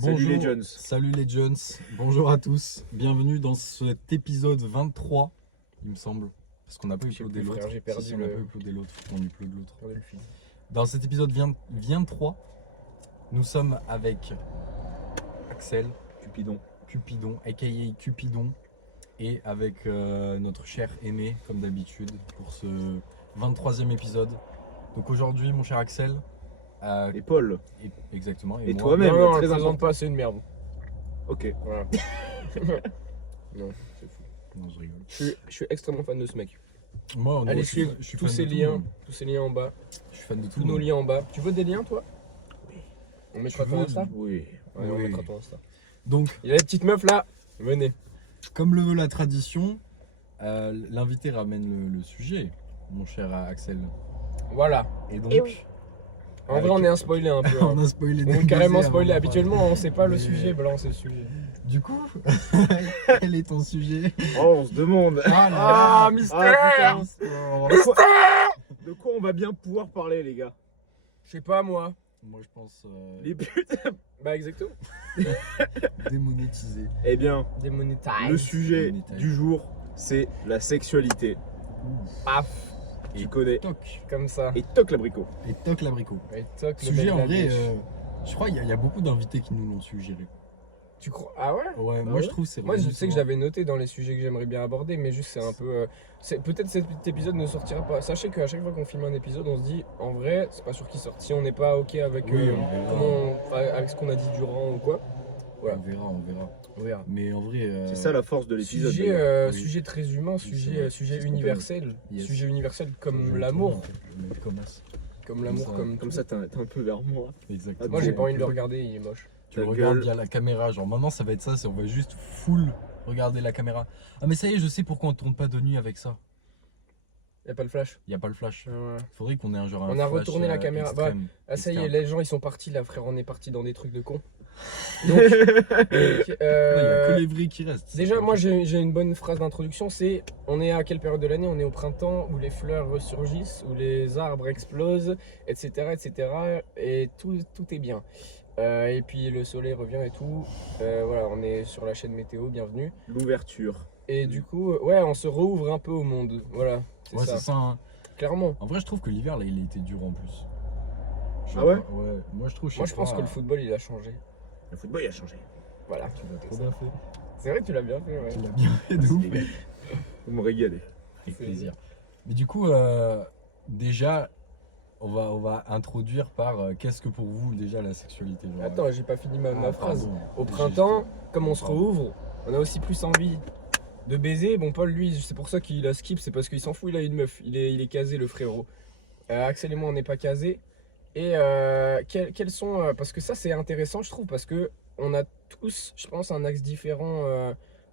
Bonjour, Salut les Jones. Salut les Jones, bonjour à tous. Bienvenue dans cet épisode 23, il me semble. Parce qu'on n'a pas uploadé l'autre. Frère, j'ai perdu Si, on n'a pas uploadé l'autre, faut qu'on upload l'autre. Regardez le film. Dans cet épisode 23, nous sommes avec Axel, Cupidon, aka Cupidon, et avec notre cher Aimé, comme d'habitude, pour ce 23e épisode. Donc aujourd'hui, mon cher Axel. Et Paul. Exactement. Et moi. toi-même. Non, très le présente important. pas, c'est une merde. Ok. Voilà. Non, c'est fou. Non, je rigole. Je suis extrêmement fan de ce mec. Moi, Allez je suis suivre tous fan ces de tout, liens, moi. tous ces liens en bas, Je suis fan de tout. tous nos moi. liens en bas. Tu veux des liens toi? Oui. On mettra Tu ton veux Insta? Oui. Ouais, on Oui. mettra ton Insta. Donc, Il y a les petites meufs là, venez. comme le veut la tradition, l'invité ramène le sujet, mon cher Axel. Voilà. Et donc, Et oui. En vrai, on est un spoilé un peu. on Hein. a spoilé On des est carrément baisers spoilé. avant. Habituellement, on sait pas le Mais- sujet. Blanc, c'est le sujet. Du coup, quel est ton sujet? Oh, on se demande. Ah, mystère! putain. De quoi on va bien pouvoir parler, les gars? Je sais pas moi. Moi, je pense Les putes. Bah, exactement. démonétiser. Eh bien, Démonétise. le sujet Démonétise. du jour, c'est la sexualité. Paf. Tu connais. Toc. Comme ça. Et toc l'abricot. Et toc l'abricot. Et toc, le Sujet, en vrai, Bangladesh. je crois qu'il y a beaucoup d'invités qui nous l'ont suggéré. Tu crois? Ah ouais? Ouais, moi ouais je trouve que c'est Moi, je vraiment sais que souvent. j'avais noté dans les sujets que j'aimerais bien aborder, mais juste c'est un peu. Peut-être cet épisode ne sortira pas. Sachez qu'à chaque fois qu'on filme un épisode, on se dit en vrai, c'est pas sûr qu'il sorte. Si on n'est pas ok avec, Oui, on verra. avec ce qu'on a dit durant ou quoi. Voilà. On verra. On verra. Mais en vrai. C'est ça la force de l'épisode. Sujet, d'ailleurs. Oui. sujet très humain, c'est sujet, vrai. sujet C'est ce qu'on universel. Yes. Sujet universel Je comme vais l'amour. tourner, en fait. Je vais mettre comme as. Comme l'amour, ça. comme Comme tout. ça, t'es un peu vers moi. Exactement. Moi, j'ai pas envie de le Ok. regarder, il est moche. Tu le Ta regardes gueule. via la caméra. Genre maintenant, ça va être ça. On va juste full regarder la caméra. Ah, mais ça y est, je sais pourquoi on tourne pas de nuit avec ça. Y a pas le flash. Il y a pas le flash. Ouais. Faudrait qu'on ait un genre. On un a flash, retourné la caméra. extrême, Ah ça y est, externe. les gens ils sont partis là frère, on est parti dans des trucs de cons. Donc, Non, il y a que les vrais qui restent. déjà moi j'ai une bonne phrase d'introduction, c'est on est à quelle période de l'année? On est au printemps où les fleurs ressurgissent, où les arbres explosent, etc. etc. Et tout est bien. Et puis le soleil revient et tout. Voilà, on est sur la chaîne météo, bienvenue. L'ouverture. Et du coup, ouais, on se rouvre un peu au monde. Voilà, c'est Ouais, ça. c'est ça. Hein. Clairement. En vrai, je trouve que l'hiver là, il a été dur en plus. Ah ouais? Ouais. Moi, je trouve. Moi je pense que le football. football il a changé. Le football, il a changé. Voilà. Tu l'as trop bien fait. C'est vrai que tu l'as bien fait, ouais. Tu l'as bien fait de ouf. Vous me régalez. Avec C'est- plaisir. Mais du coup, déjà, on va introduire par qu'est-ce que pour vous déjà la sexualité genre, Attends, j'ai pas fini ma phrase. pardon. Au J'ai- printemps, comme on se Pardon. rouvre, on a aussi plus envie de baiser. Bon, Paul, lui, c'est pour ça qu'il a skip, c'est parce qu'il s'en fout, il a une meuf. Il est casé, le frérot. Axel et moi, on n'est pas casés. Et quels sont. Parce que ça, c'est intéressant, je trouve, parce que on a tous, je pense, un axe différent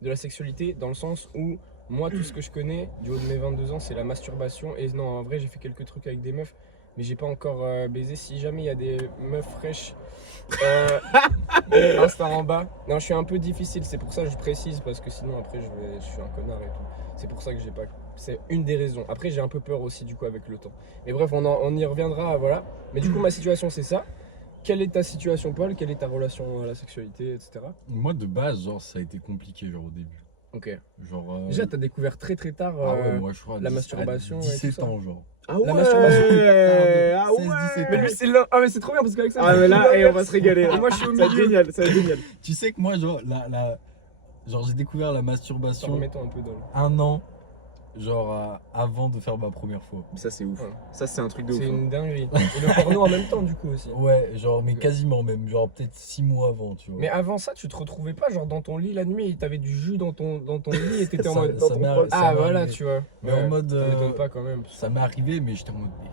de la sexualité, dans le sens où moi, tout ce que je connais du haut de mes 22 ans, c'est la masturbation. Et non, en vrai, j'ai fait quelques trucs avec des meufs, mais j'ai pas encore baisé. Si jamais il y a des meufs fraîches, Insta en bas. Non, je suis un peu difficile, c'est pour ça que je précise, parce que sinon, après, je suis un connard et tout. C'est pour ça que j'ai pas. C'est une des raisons. Après, j'ai un peu peur aussi, du coup, avec le temps. Mais bref, on y reviendra, voilà. Mais du coup, ma situation, c'est ça. Quelle est ta situation, Paul? Quelle est ta relation à la sexualité, etc. Moi, de base, genre, ça a été compliqué, genre, au début. Ok. Genre. Déjà, t'as découvert très très tard Ah ouais, moi, je crois. la 10 masturbation à et tout 17 ça. ans, genre. Ah La masturbation. Ah 16, 17 Mais ans. lui, c'est là. Ah, mais c'est trop bien parce qu'avec ça. Ah mais là, on va se régaler. Et moi, je suis au Ça va être milieu. génial, ça va être génial. Tu sais que moi, genre, genre j'ai découvert la Attends, masturbation remets-toi un peu dans le. un an, genre, avant de faire ma première fois. Mais ça c'est ouf. Ouais. Ça c'est un truc de ouf. C'est hein. une dinguerie. Et le porno en même temps, du coup, aussi. Ouais, genre, mais quasiment même, genre, peut-être 6 mois avant, tu vois. Mais avant ça, tu te retrouvais pas genre dans ton lit la nuit et t'avais du jus dans ton lit et t'étais en Ça- mode. ça m'est arri- ça Ah m'est voilà, arrivé. tu vois. Mais en mode, Ça m'étonne pas quand même. Ça m'est arrivé, mais j'étais en mode, mais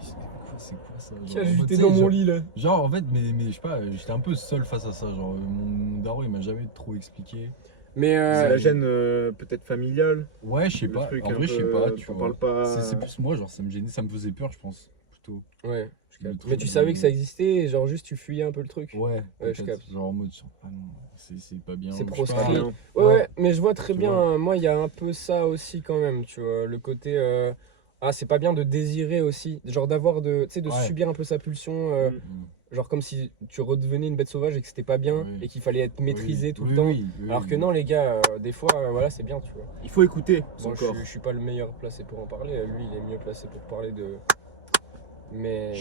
c'est quoi ça? Qui Genre, a en mode, j'étais tu sais, dans mon genre- lit là. Genre, en fait, mais je sais pas, j'étais un peu seul face à ça. Genre, mon daron, il m'a jamais trop expliqué. Mais C'est la gêne peut-être familiale. Ouais, je sais Le pas. truc En un vrai, je sais peu, pas, tu t'en vois. parles pas. C'est plus moi, genre, ça me gênait, ça me faisait peur, je pense. Plutôt. ouais, je Le capte. truc Mais tu de- savais que ça existait et genre juste tu fuyais un peu le truc. Ouais, Ouais, je peut-être. capte. Genre en mode, ah non, c'est pas bien. C'est je sais pas. proscrit. Bien. Ouais, Ouais. ouais, mais je vois très Tu bien, vois. moi il y a un peu ça aussi quand même, tu vois, le côté ah, c'est pas bien de désirer aussi, genre d'avoir de, tu sais, de Ouais. subir un peu sa pulsion, genre comme si tu redevenais une bête sauvage et que c'était pas bien Oui. et qu'il fallait être maîtrisé Oui, tout oui, le temps. oui, oui, Alors que oui. non, les gars, des fois, voilà, c'est bien, tu vois. Il faut écouter son Bon, corps. je suis pas le meilleur placé pour en parler, lui, il est mieux placé pour parler de. Mais.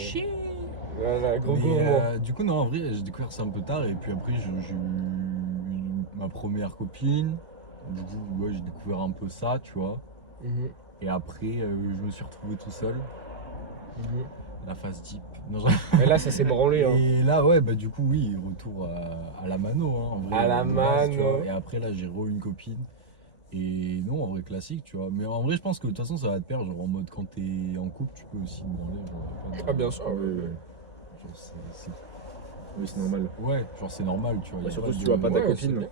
Voilà, gros Mais, gourmand. du coup, non, en vrai, j'ai découvert ça un peu tard. Et puis après, j'ai eu ma première copine. Du coup, ouais, j'ai découvert un peu ça, tu vois. Mhm, Et après, je me suis retrouvé tout seul. mhm. La phase deep. Non, Et là, ça s'est branlé, hein. Et là, ouais, bah du coup, oui, retour à la mano, hein, en vrai. À la de base, tu mano. vois. Et après, là, j'ai une copine. Et non, en vrai, classique, tu vois. Mais en vrai, je pense que de toute façon, ça va te perdre. Genre, en mode, quand t'es en couple, tu peux aussi te branler. Genre, y a pas de- Ah, bien sûr. Genre, Oui, c'est normal. Ouais, genre, c'est normal, tu vois. Bah, y a surtout pas si de- tu vois pas ta Ouais, copine. c'est bien.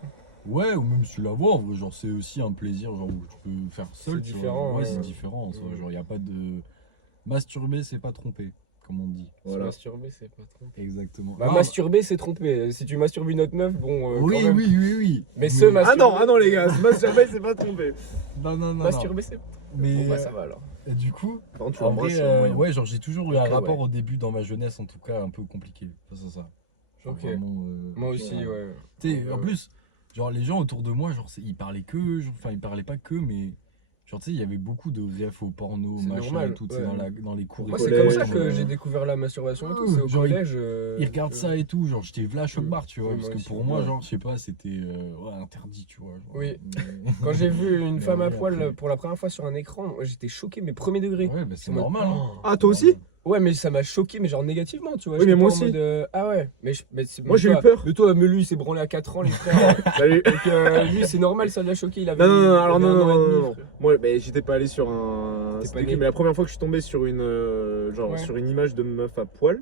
Ouais, ou même si tu la vois, en vrai, genre, c'est aussi un plaisir, genre, où tu peux faire seul, C'est tu vois. différent, Ouais, c'est ouais. différent, en soi. Mm. Genre, y a pas de. Masturber, c'est pas tromper, comme on dit. Se Voilà. masturber, c'est pas tromper. Exactement. Bah, Non, masturber, c'est tromper. Si tu masturbes une autre meuf, bon, oui, quand même. oui, oui, oui. Mais se masturber. Ah non, les gars, se masturber, c'est pas trompé. Non, non, non. Masturber, c'est pas tromper. Mais, Bon, bah, ça va alors. Et du coup, Par contre, tu en l'embrasses, vrai, c'est un moyen. ouais, genre j'ai toujours eu un Ok, rapport ouais. au début dans ma jeunesse, en tout cas, un peu compliqué face à ça. Genre Ok. vraiment, Moi aussi, genre, ouais. Tu sais, en plus, genre les gens autour de moi, genre ils parlaient que, enfin ils parlaient pas que, mais genre tu sais, il y avait beaucoup de refs au porno, C'est machin normal, et tout, tu sais, ouais. dans les cours. Au Moi, et c'est tout, comme collège, ça que genre, j'ai découvert la masturbation et tout. Ouais, C'est au genre, collège. ils regardent ça et tout, genre j'étais là choc barre, tu vois, Oui, parce moi que aussi. pour moi, Ouais. genre, je sais pas, c'était ouais, interdit, tu vois. Genre, Oui. mais- Quand j'ai vu une Mais femme à ouais, poil après- pour la première fois sur un écran, moi, j'étais choqué, mais premier degré. Ouais, bah c'est En mode, normal. Hein. oh. Ah, toi aussi? Ouais, mais ça m'a choqué, mais genre négativement, tu vois. Oui, mais J'étais moi pas en aussi. mode, ah ouais, mais Moi, j'ai eu peur. Mais toi, mais lui, il s'est branlé à 4 ans, les frères. Salut. Donc lui, c'est normal, ça l'a choqué. Il avait, Non, non, non, il alors avait non, un non, an et non, demi, non, non. frère. Moi, j'étais pas allé sur un. T'es C'était pas que- allé mais la première fois que je suis tombé sur une. Genre, Ouais. sur une image de meuf à poil.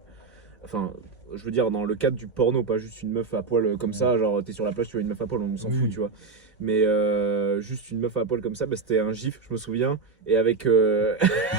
Enfin, je veux dire, dans le cadre du porno, pas juste une meuf à poil comme ça. Genre, t'es sur la plage, tu vois une meuf à poil, on s'en Oui. fout, tu vois. Mais juste une meuf à poil comme ça, bah, c'était un gif, je me souviens. Et avec,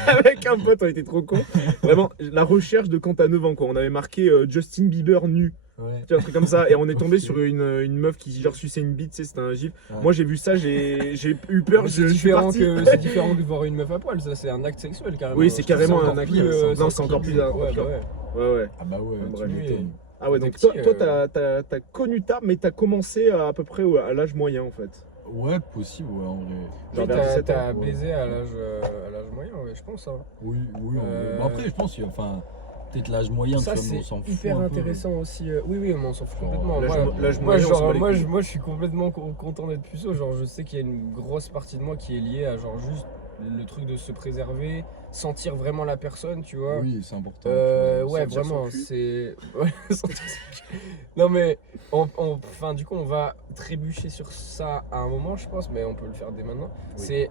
avec un pote, on était trop cons. Vraiment, la recherche de quand t'as 9 ans, quoi. On avait marqué Justin Bieber nu. Ouais. Tu vois, un truc comme ça, et on est tombé Ok. sur une meuf qui genre suçait une bite, tu sais, c'était un gif. Ouais. Moi j'ai vu ça, j'ai eu peur, Mais je c'est suis différent parti. c'est différent de voir une meuf à poil, ça c'est un acte sexuel carrément. Oui, c'est Je trouve carrément ça un encore acte. plus, Non, c'est encore plus. ouais, encore bah pire. ouais. Ouais, ouais. Ah bah ouais, Bref. tu m'étonnes. Ah ouais, T'es donc toi, petit, t'as connu tard, mais t'as commencé à peu près à l'âge moyen en fait. Ouais, possible, ouais, en vrai. Genre Oui, vers 17 t'as ans. baisé à l'âge moyen, ouais, je pense. Hein. Oui, oui, en vrai. Bon, après, je pense, enfin, peut-être l'âge moyen, Ça tu vois, mais c'est on s'en fout hyper un peu. intéressant aussi. Oui, oui, mais on s'en fout Genre, complètement. L'âge Moi, moyen, on s'en bat les couilles. moi, je suis complètement content d'être puceau. Genre, je sais qu'il y a une grosse partie de moi qui est liée à genre juste le truc de se préserver, sentir vraiment la personne, tu vois. Oui, c'est important. Ouais, sentir son vraiment, cul. c'est. Ouais, sentir son cul. Non, mais enfin, du coup, on va trébucher sur ça à un moment, je pense, mais on peut le faire dès maintenant. Oui. C'est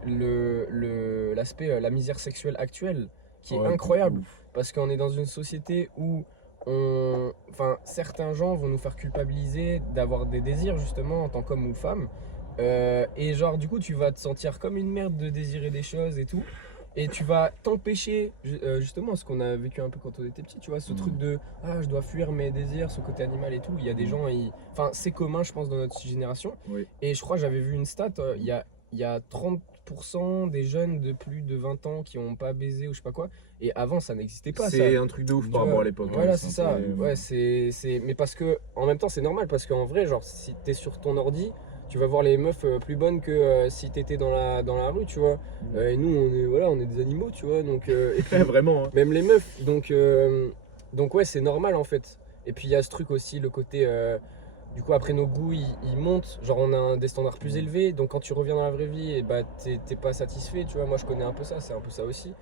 l'aspect, la misère sexuelle actuelle qui est Ouais, incroyable ouf. parce qu'on est dans une société où enfin, certains gens vont nous faire culpabiliser d'avoir des désirs justement en tant qu'homme ou femme. Et genre, du coup, tu vas te sentir comme une merde de désirer des choses et tout. Et tu vas t'empêcher, justement, ce qu'on a vécu un peu quand on était petit, tu vois, ce truc de ah, je dois fuir mes désirs, ce côté animal et tout. Il y a des gens, enfin, c'est commun, je pense, dans notre génération. Oui. Et je crois, j'avais vu une stat, il y a 30% des jeunes de plus de 20 ans qui n'ont pas baisé ou je sais pas quoi. Et avant, ça n'existait pas. C'est Ça. un truc de ouf Tu par vois, rapport à l'époque. Voilà, hein. c'est ça. C'est- Ouais, mais parce que, en même temps, c'est normal parce qu'en vrai, genre, si t'es sur ton ordi, tu vas voir les meufs plus bonnes que si t'étais dans la rue, tu vois. Et nous, on est des animaux, tu vois. Donc, et puis, Vraiment. Hein. même les meufs. Donc ouais, c'est normal en fait. Et puis il y a ce truc aussi, le côté. Du coup, après nos goûts, ils montent. Genre, on a des standards plus élevés. Donc, quand tu reviens dans la vraie vie, et bah, t'es pas satisfait. Tu vois, moi, je connais un peu ça. C'est un peu ça aussi.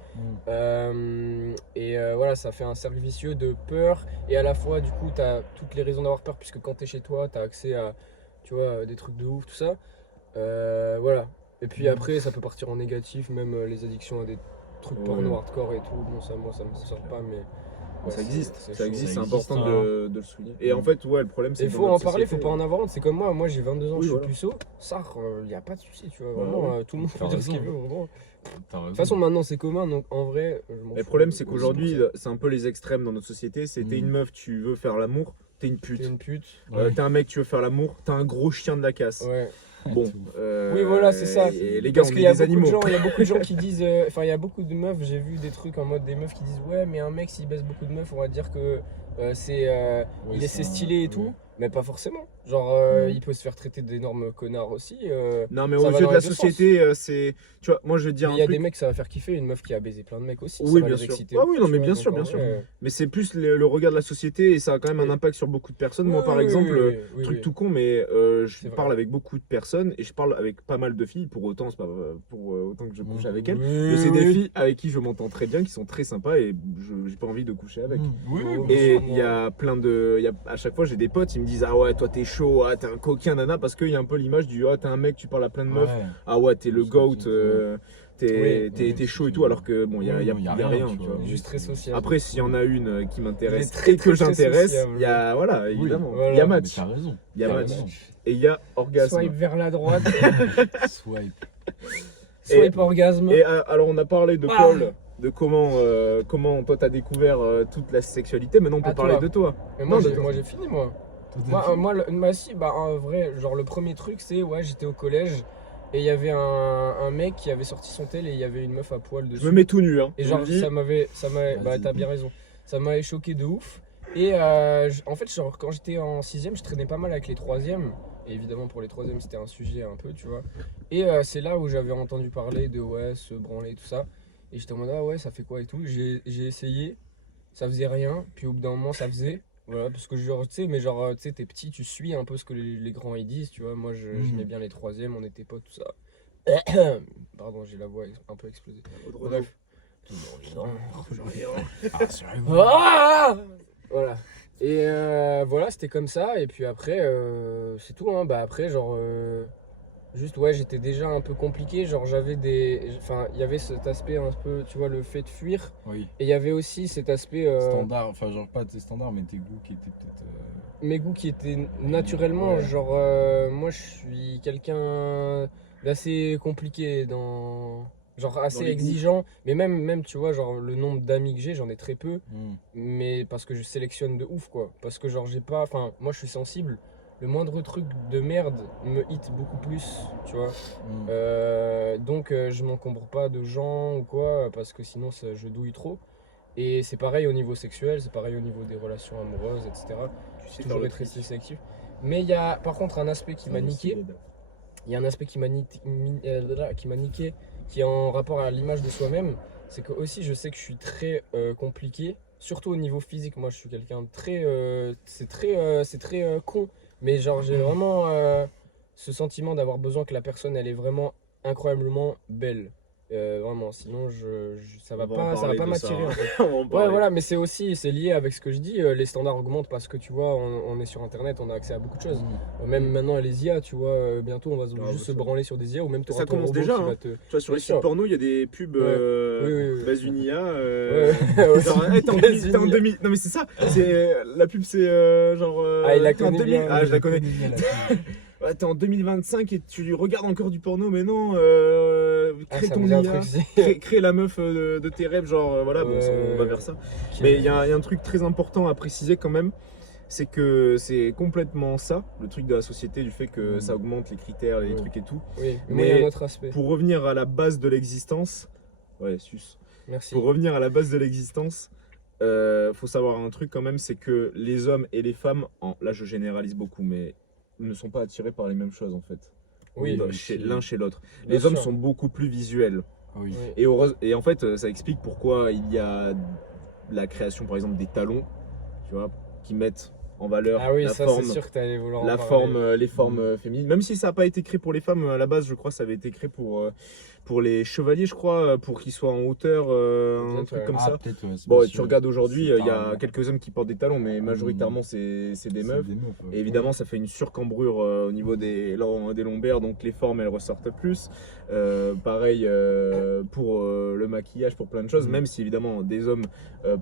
Voilà, ça fait un cercle vicieux de peur. Et à la fois, du coup, t'as toutes les raisons d'avoir peur. Puisque quand t'es chez toi, t'as accès à, tu vois, des trucs de ouf, tout ça. Voilà. Et puis après, ça peut partir en négatif. Même les addictions à des trucs Ouais. porno hardcore et tout. Bon, ça, moi, ça me sort pas. Mais. ouais, Ça existe, c'est ça chaud. existe, Ça c'est existe, important hein. de le souligner. Et en fait, ouais, le problème, c'est Il que faut dans en notre parler, société- faut pas en avoir honte. C'est comme moi, j'ai 22 ans, Oui, je suis voilà. puceau. Ça, il n'y a pas de souci, tu vois. Bah, Vraiment, oui. tout le monde T'as peut dire ce qu'il raison. veut, vraiment. T'as raison. De toute façon, maintenant, c'est commun, donc en vrai, je m'en Le fous. problème, c'est Ouais, qu'aujourd'hui, pour ça. c'est un peu les extrêmes dans notre société. C'était Mm. une meuf, tu veux faire l'amour, t'es une pute. T'es une pute. T'es un mec, tu veux faire l'amour, t'es un gros chien de la casse. Ouais. Bon, Oui, voilà, c'est ça. et les gars, Parce on qu'il est y a des beaucoup de animaux. gens, il y a beaucoup de gens qui disent, enfin il y a beaucoup de meufs, j'ai vu des trucs en mode des meufs qui disent ouais mais un mec s'il baisse beaucoup de meufs on va dire que il est stylé et tout, mais pas forcément. Genre il peut se faire traiter d'énormes connards aussi. Non, mais ça aux va yeux dans de la les deux société, c'est. Tu vois, moi je vais te dire Mais un il y a truc. des mecs ça va faire kiffer une meuf qui a baisé plein de mecs aussi. Oui, ça va bien les sûr. exciter Ah beaucoup, oui, non, tu mais vois, bien donc, sûr, en bien vrai, sûr. Mais c'est plus le regard de la société et ça a quand même un Oui. impact sur beaucoup de personnes. Moi, Oui, par oui, exemple, oui, oui, truc oui. tout con, mais je C'est vrai. parle avec beaucoup de personnes et je parle avec pas mal de filles. Pour autant, c'est pas pour autant que je couche avec elles. Mais c'est des filles avec qui je m'entends très bien, qui sont très sympas et j'ai pas envie de coucher avec. Oui, Oh, bien Et sûr. il y a plein de. À chaque fois, j'ai des potes, ils me disent ah ouais, toi t'es chaud, ah t'es un coquin, nana, parce qu'il y a un peu l'image du ah t'es un mec, tu parles à plein de meufs, Ouais. ah ouais, t'es le C'est goat, tout, t'es Oui, chaud et tout, alors que bon, il y a, Oui, y a- non, y a rien, tu vois. Il est juste très social. Après, s'il y en a une qui Il est m'intéresse très, et que très, très j'intéresse, sociable. il y a, voilà, Oui, évidemment, voilà. il y a Mais match, t'as raison. il y a T'as match, raison. et il y a orgasme. Swipe vers la droite, Swipe. swipe orgasme. Et alors, on a parlé de Ah. Paul, de comment toi t'as découvert toute la sexualité, maintenant on peut À parler toi. de toi. Mais moi Non, j'ai de- moi, j'ai fini moi. Toi, t'as Moi, fini moi si, bah en vrai, genre le premier truc c'est ouais j'étais au collège et il y avait un mec qui avait sorti son tel et il y avait une meuf à poil dessus. Je me mets tout nu, hein. Et je genre vous le dis. ça m'avait, bah Vas-y. t'as bien raison, ça m'avait choqué de ouf. Et en fait genre quand j'étais en 6ème je traînais pas mal avec les 3ème. Et évidemment pour les 3ème c'était un sujet un peu tu vois. Et c'est là où j'avais entendu parler de ouais se branler tout ça. Et j'étais en mode ah ouais ça fait quoi et tout. J'ai essayé, ça faisait rien. Puis au bout d'un moment ça faisait. Voilà parce que genre tu sais mais genre tu sais t'es petit tu suis un peu ce que les grands ils disent tu vois. Moi j'aimais bien les 3ème, on était potes tout ça. Pardon j'ai la voix un peu explosée. Bref. Ah, sérieux. Ah voilà. Et voilà, c'était comme ça. Et puis après, c'est tout. Hein. Bah après, genre, juste ouais, j'étais déjà un peu compliqué. Genre, j'avais des. Enfin, il y avait cet aspect un peu, tu vois, le fait de fuir. Oui. Et il y avait aussi cet aspect. Standard, enfin, genre pas tes standards, mais tes goûts qui étaient peut-être. Mes goûts qui étaient naturellement. Ouais. Genre, moi, je suis quelqu'un d'assez compliqué dans. Genre, assez les goûts. exigeant. Mais même, tu vois, genre, le nombre d'amis que j'ai, j'en ai très peu. Hmm. Mais parce que je sélectionne de ouf quoi, parce que genre j'ai pas, enfin moi je suis sensible, le moindre truc de merde me hit beaucoup plus, tu vois. Donc je m'encombre pas de gens ou quoi, parce que sinon je douille trop. Et c'est pareil au niveau sexuel, c'est pareil au niveau des relations amoureuses, etc. Tu sais faire Toujours le être tri. resté sélectif. Mais il y a par contre un aspect qui m'a niqué, il y a un aspect qui m'a niqué, qui est en rapport à l'image de soi-même. C'est que aussi je sais que je suis très compliqué, surtout au niveau physique. Moi je suis quelqu'un de très. C'est très con, mais genre j'ai vraiment ce sentiment d'avoir besoin que la personne elle est vraiment incroyablement belle. Vraiment, sinon ça va On va en pas, ça va parler pas de ça, m'attirer hein. en fait. On va en Ouais, parler. voilà, mais c'est lié avec ce que je dis. Les standards augmentent parce que tu vois, on est sur internet, on a accès à beaucoup de choses. Même maintenant, les IA, tu vois, bientôt on va Ah, juste bah, se ça. branler sur des IA ou même Ça t'auras ton commence robot déjà, qui hein. va te. Tu vois, sur Bien les sites sûr. porno, il y a des pubs Oui. base Unia. Ouais. Genre, hey, t'es en Base 2000 Unia. Non, mais c'est ça. La pub, c'est genre. Ah, il la t'es en connaît 2000 bien. Ah, je la connais. bien, la pub. Ouais, t'es en 2025 et tu regardes encore du porno, mais non. Ah, Crée ça ton me dit un IA. truc, c'est- Crée la meuf de tes rêves, genre voilà, bon, on va vers ça. Mais il y a un truc très important à préciser quand même, c'est que c'est complètement ça, le truc de la société, du fait que ça augmente les critères, les Mm. trucs et tout. Oui, mais moi, il y a Mais un autre aspect. Pour revenir à la base de l'existence, ouais, sus. Merci. Pour revenir à la base de l'existence, faut savoir un truc quand même, c'est que les hommes et les femmes, là je généralise beaucoup, mais ne sont pas attirés par les mêmes choses en fait. Oui, L'un chez l'autre. Bien Les hommes sûr. sont beaucoup plus visuels. Oui. Oui. Et en fait, ça explique pourquoi il y a la création, par exemple, des talons, tu vois, qui mettent en valeur Ah oui, la ça forme, c'est sûr que t'allais vouloir en la parler. forme, les formes féminines. Même si ça n'a pas été créé pour les femmes, à la base, je crois, ça avait été créé pour les chevaliers, je crois, pour qu'ils soient en hauteur, un Peut-être, truc ouais. comme Ah, ça. peut-être, ouais, c'est Bon, et possible. tu regardes aujourd'hui, il y a Apparemment. quelques hommes qui portent des talons, mais majoritairement, c'est des meufs. ouais. Et évidemment, ça fait une surcambrure au niveau des lombaires, donc les formes elles ressortent plus. Pareil pour le maquillage, pour plein de choses, Mm. même si évidemment des hommes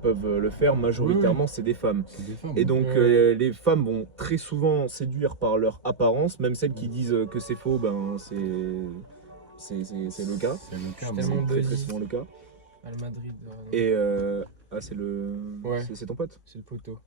peuvent le faire, majoritairement c'est des femmes. C'est des femmes. Et donc Ouais. les femmes vont très souvent séduire par leur apparence, même celles qui disent que c'est faux, ben c'est le cas. C'est le cas. Je suis mais- tellement Très Buzzy. souvent le cas. Al Madrid. Et c'est Ouais. ton pote. C'est le poteau.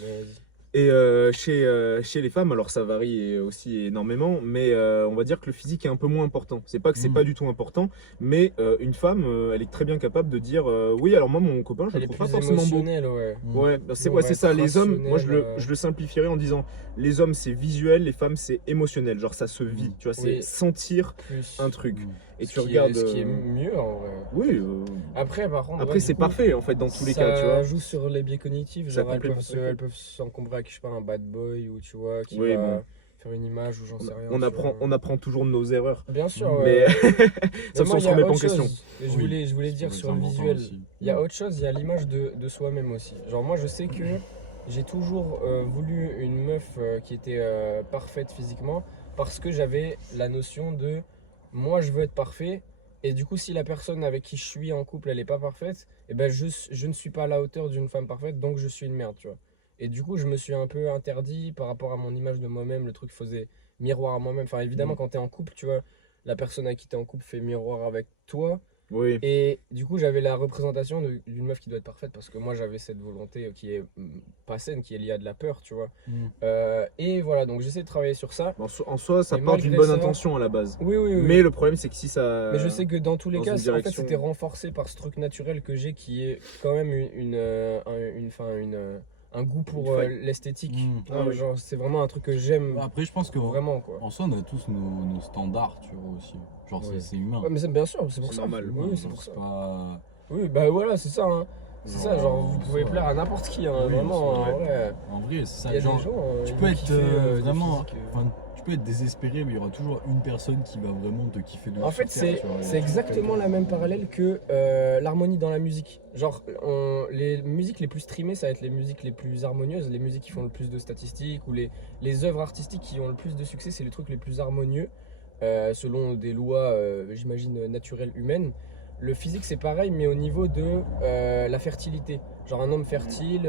Mais vas-y. Et chez les femmes, alors ça varie aussi énormément, mais on va dire que le physique est un peu moins important. C'est pas que c'est pas du tout important, mais une femme, elle est très bien capable de dire oui, alors moi mon copain, je Elle le est trouve pas plus forcément beau. émotionnelle, ouais. Ouais, bah, Ouais, c'est ça. Les hommes, moi rationnel, je le simplifierais en disant les hommes c'est visuel, les femmes c'est émotionnel. Genre ça se vit, tu vois, c'est Oui. sentir Plus. un truc. Et Ce tu qui regardes. ce qui est mieux en vrai. Oui. Après, par contre, Après ouais, c'est du coup, parfait en fait dans tous les cas, tu ça vois. joue sur les biais cognitifs. Ça Genre, complètement elles peuvent s'encombrer avec, je sais pas, un bad boy ou tu vois, qui Oui, va bon. faire une image ou j'en sais rien. On tu apprend, vois. on apprend toujours de nos erreurs. Bien sûr, Mais moi, sauf si on il se y a remet pas en autre question. chose que je voulais dire C'est sur le important visuel. aussi. Il y a autre chose, il y a l'image de soi-même aussi. Genre, moi, je sais que j'ai toujours voulu une meuf qui était parfaite physiquement parce que j'avais la notion de moi, je veux être parfait. Et du coup, si la personne avec qui je suis en couple, elle est pas parfaite, et ben je ne suis pas à la hauteur d'une femme parfaite, donc je suis une merde, tu vois. Et du coup, je me suis un peu interdit par rapport à mon image de moi-même, le truc faisait miroir à moi-même. Enfin, évidemment, quand tu es en couple, tu vois, la personne avec qui tu es en couple fait miroir avec toi. Oui. Et du coup, j'avais la représentation d'une meuf qui doit être parfaite parce que moi, j'avais cette volonté qui est pas saine, qui est liée à de la peur, tu vois. Et voilà, donc j'essaie de travailler sur ça. En soi, ça Et part d'une malgré bonne ça- intention à la base. Oui, oui, oui. Mais le problème, c'est que si ça. Mais je sais que dans tous les dans cas, une en fait, direction- c'était renforcé par ce truc naturel que j'ai qui est quand même un goût pour Une faille. l'esthétique. Ah oui. Genre, c'est vraiment un truc que j'aime Après, je pense que vraiment, quoi. en soi, on a tous nos standards, tu vois aussi. Genre, Ouais. c'est humain. Ouais, mais bien sûr, c'est pour C'est ça. normal. Oui, Genre, c'est pour ça. pas- Oui, bah voilà, c'est ça. Hein. C'est ça, genre, vous pouvez ça- plaire à n'importe qui, hein, Oui, vraiment. c'est En vrai. En vrai, c'est Il y a ça. Genre, des gens. tu ils peux vont être kiffer, des vraiment. physiques, Enfin, tu peux être désespéré, mais il y aura toujours une personne qui va vraiment te kiffer de En ouf fait, sur Terre, tu vois. c'est exactement la même parallèle que l'harmonie dans la musique. Genre, les musiques les plus streamées, ça va être les musiques les plus harmonieuses, les musiques qui font le plus de statistiques, ou les œuvres artistiques qui ont le plus de succès, c'est les trucs les plus harmonieux, selon des lois, j'imagine, naturelles humaines. Le physique, c'est pareil, mais au niveau de la fertilité. Genre, un homme fertile,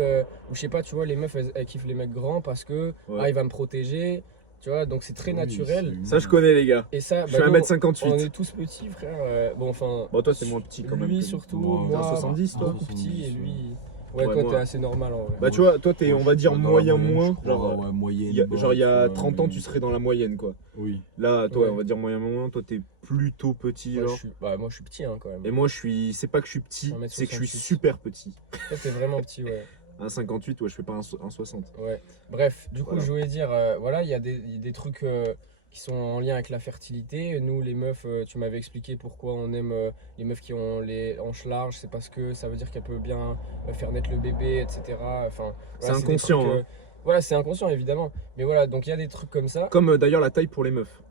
ou je sais pas, tu vois, les meufs, elles kiffent les mecs grands parce que, Ouais. il va me protéger, tu vois, donc c'est très Oui, naturel. c'est humain. Ça, je connais, les gars. Et ça, Je suis bah, nous, 1m58. on est tous petits, frère. Bon, enfin. Bon, toi, c'est moins petit quand même. Lui que- surtout, Moi, moi, 1,70, toi beaucoup petit, et 1,70, lui. Ouais, Ouais, toi, moi. t'es assez normal en vrai. Bah, tu vois, toi, t'es, on va dire, Dans la moyen moyenne, moins. je crois, Genre, ouais, moyenne. genre, il y a bas, 30 ans, mais- tu serais dans la moyenne, quoi. Oui. Là, toi, Ouais. on va dire moyen moins. Toi, t'es plutôt petit, Moi, genre. moi, je suis petit hein, quand même. Et moi, je suis. C'est pas que je suis petit, 1m68. c'est que je suis super petit. Toi, t'es vraiment petit, ouais. 1,58, ouais, je fais pas un 60. Ouais. Bref, du coup, Voilà. je voulais dire, voilà, il y a des trucs qui sont en lien avec la fertilité. Nous, les meufs, tu m'avais expliqué pourquoi on aime les meufs qui ont les hanches larges. C'est parce que ça veut dire qu'elles peuvent bien faire naître le bébé, etc. Enfin, C'est voilà, des inconscient, trucs, hein. Voilà, c'est inconscient, évidemment. Mais voilà, donc il y a des trucs comme ça. Comme d'ailleurs la taille pour les meufs.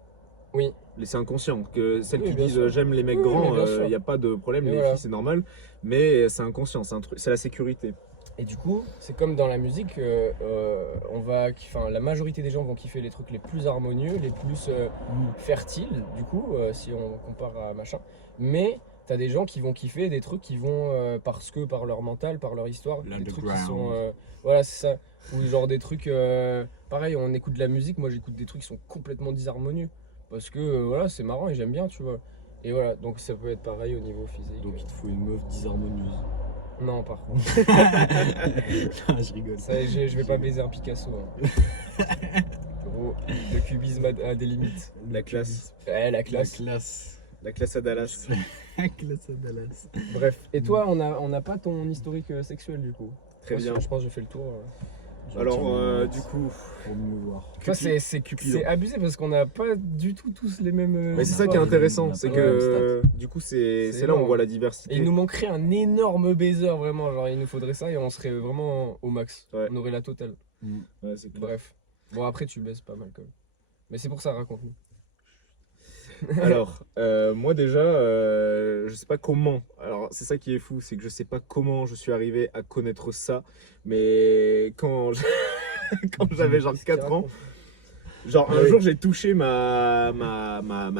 Oui. C'est inconscient. Que celles Oui, qui bien disent sûr. j'aime les mecs Oui, oui, grands, mais bien sûr. il n'y a pas de problème, Mais les voilà. filles c'est normal. Mais c'est inconscient, c'est un truc, c'est la sécurité. Et du coup, c'est comme dans la musique, la majorité des gens vont kiffer les trucs les plus harmonieux, les plus fertiles, du coup, si on compare à machin. Mais t'as des gens qui vont kiffer des trucs qui vont, parce que par leur mental, par leur histoire, des trucs qui sont. Voilà, c'est ça. Ou genre des trucs. Pareil, on écoute de la musique, moi j'écoute des trucs qui sont complètement disharmonieux. Parce que voilà, c'est marrant et j'aime bien, tu vois. Et voilà, donc ça peut être pareil au niveau physique. Donc, il te faut une meuf disharmonieuse. Non, par contre. Non, je rigole. Ça, je vais pas baiser un Picasso. Hein. Gros, le cubisme a des limites. La classe. Ouais, la La classe. classe. La classe à Dallas. La classe à Dallas. Bref. Et toi, on n'a pas ton historique sexuel du coup. Très Moi, bien. Je pense que j'ai fait le tour. Alors, du coup, Pour mieux voir. Toi, c'est Cupidon. abusé parce qu'on n'a pas du tout tous les mêmes. mais c'est ça qui est histoires. intéressant, on a c'est pas que le du coup, c'est là où énorme. on voit la Et diversité. il nous manquerait un énorme baiser vraiment. Genre, il nous faudrait ça et on serait vraiment au max. Ouais. On aurait la totale. Ouais, c'est clair. Bref. Bon, après, tu baises pas mal quand même. Mais c'est pour ça, raconte-nous. Alors, moi déjà, je sais pas comment. Alors, c'est ça qui est fou, c'est que je sais pas comment je suis arrivé à connaître ça. Mais quand quand j'avais genre 4 ans, genre un Ouais. jour j'ai touché ma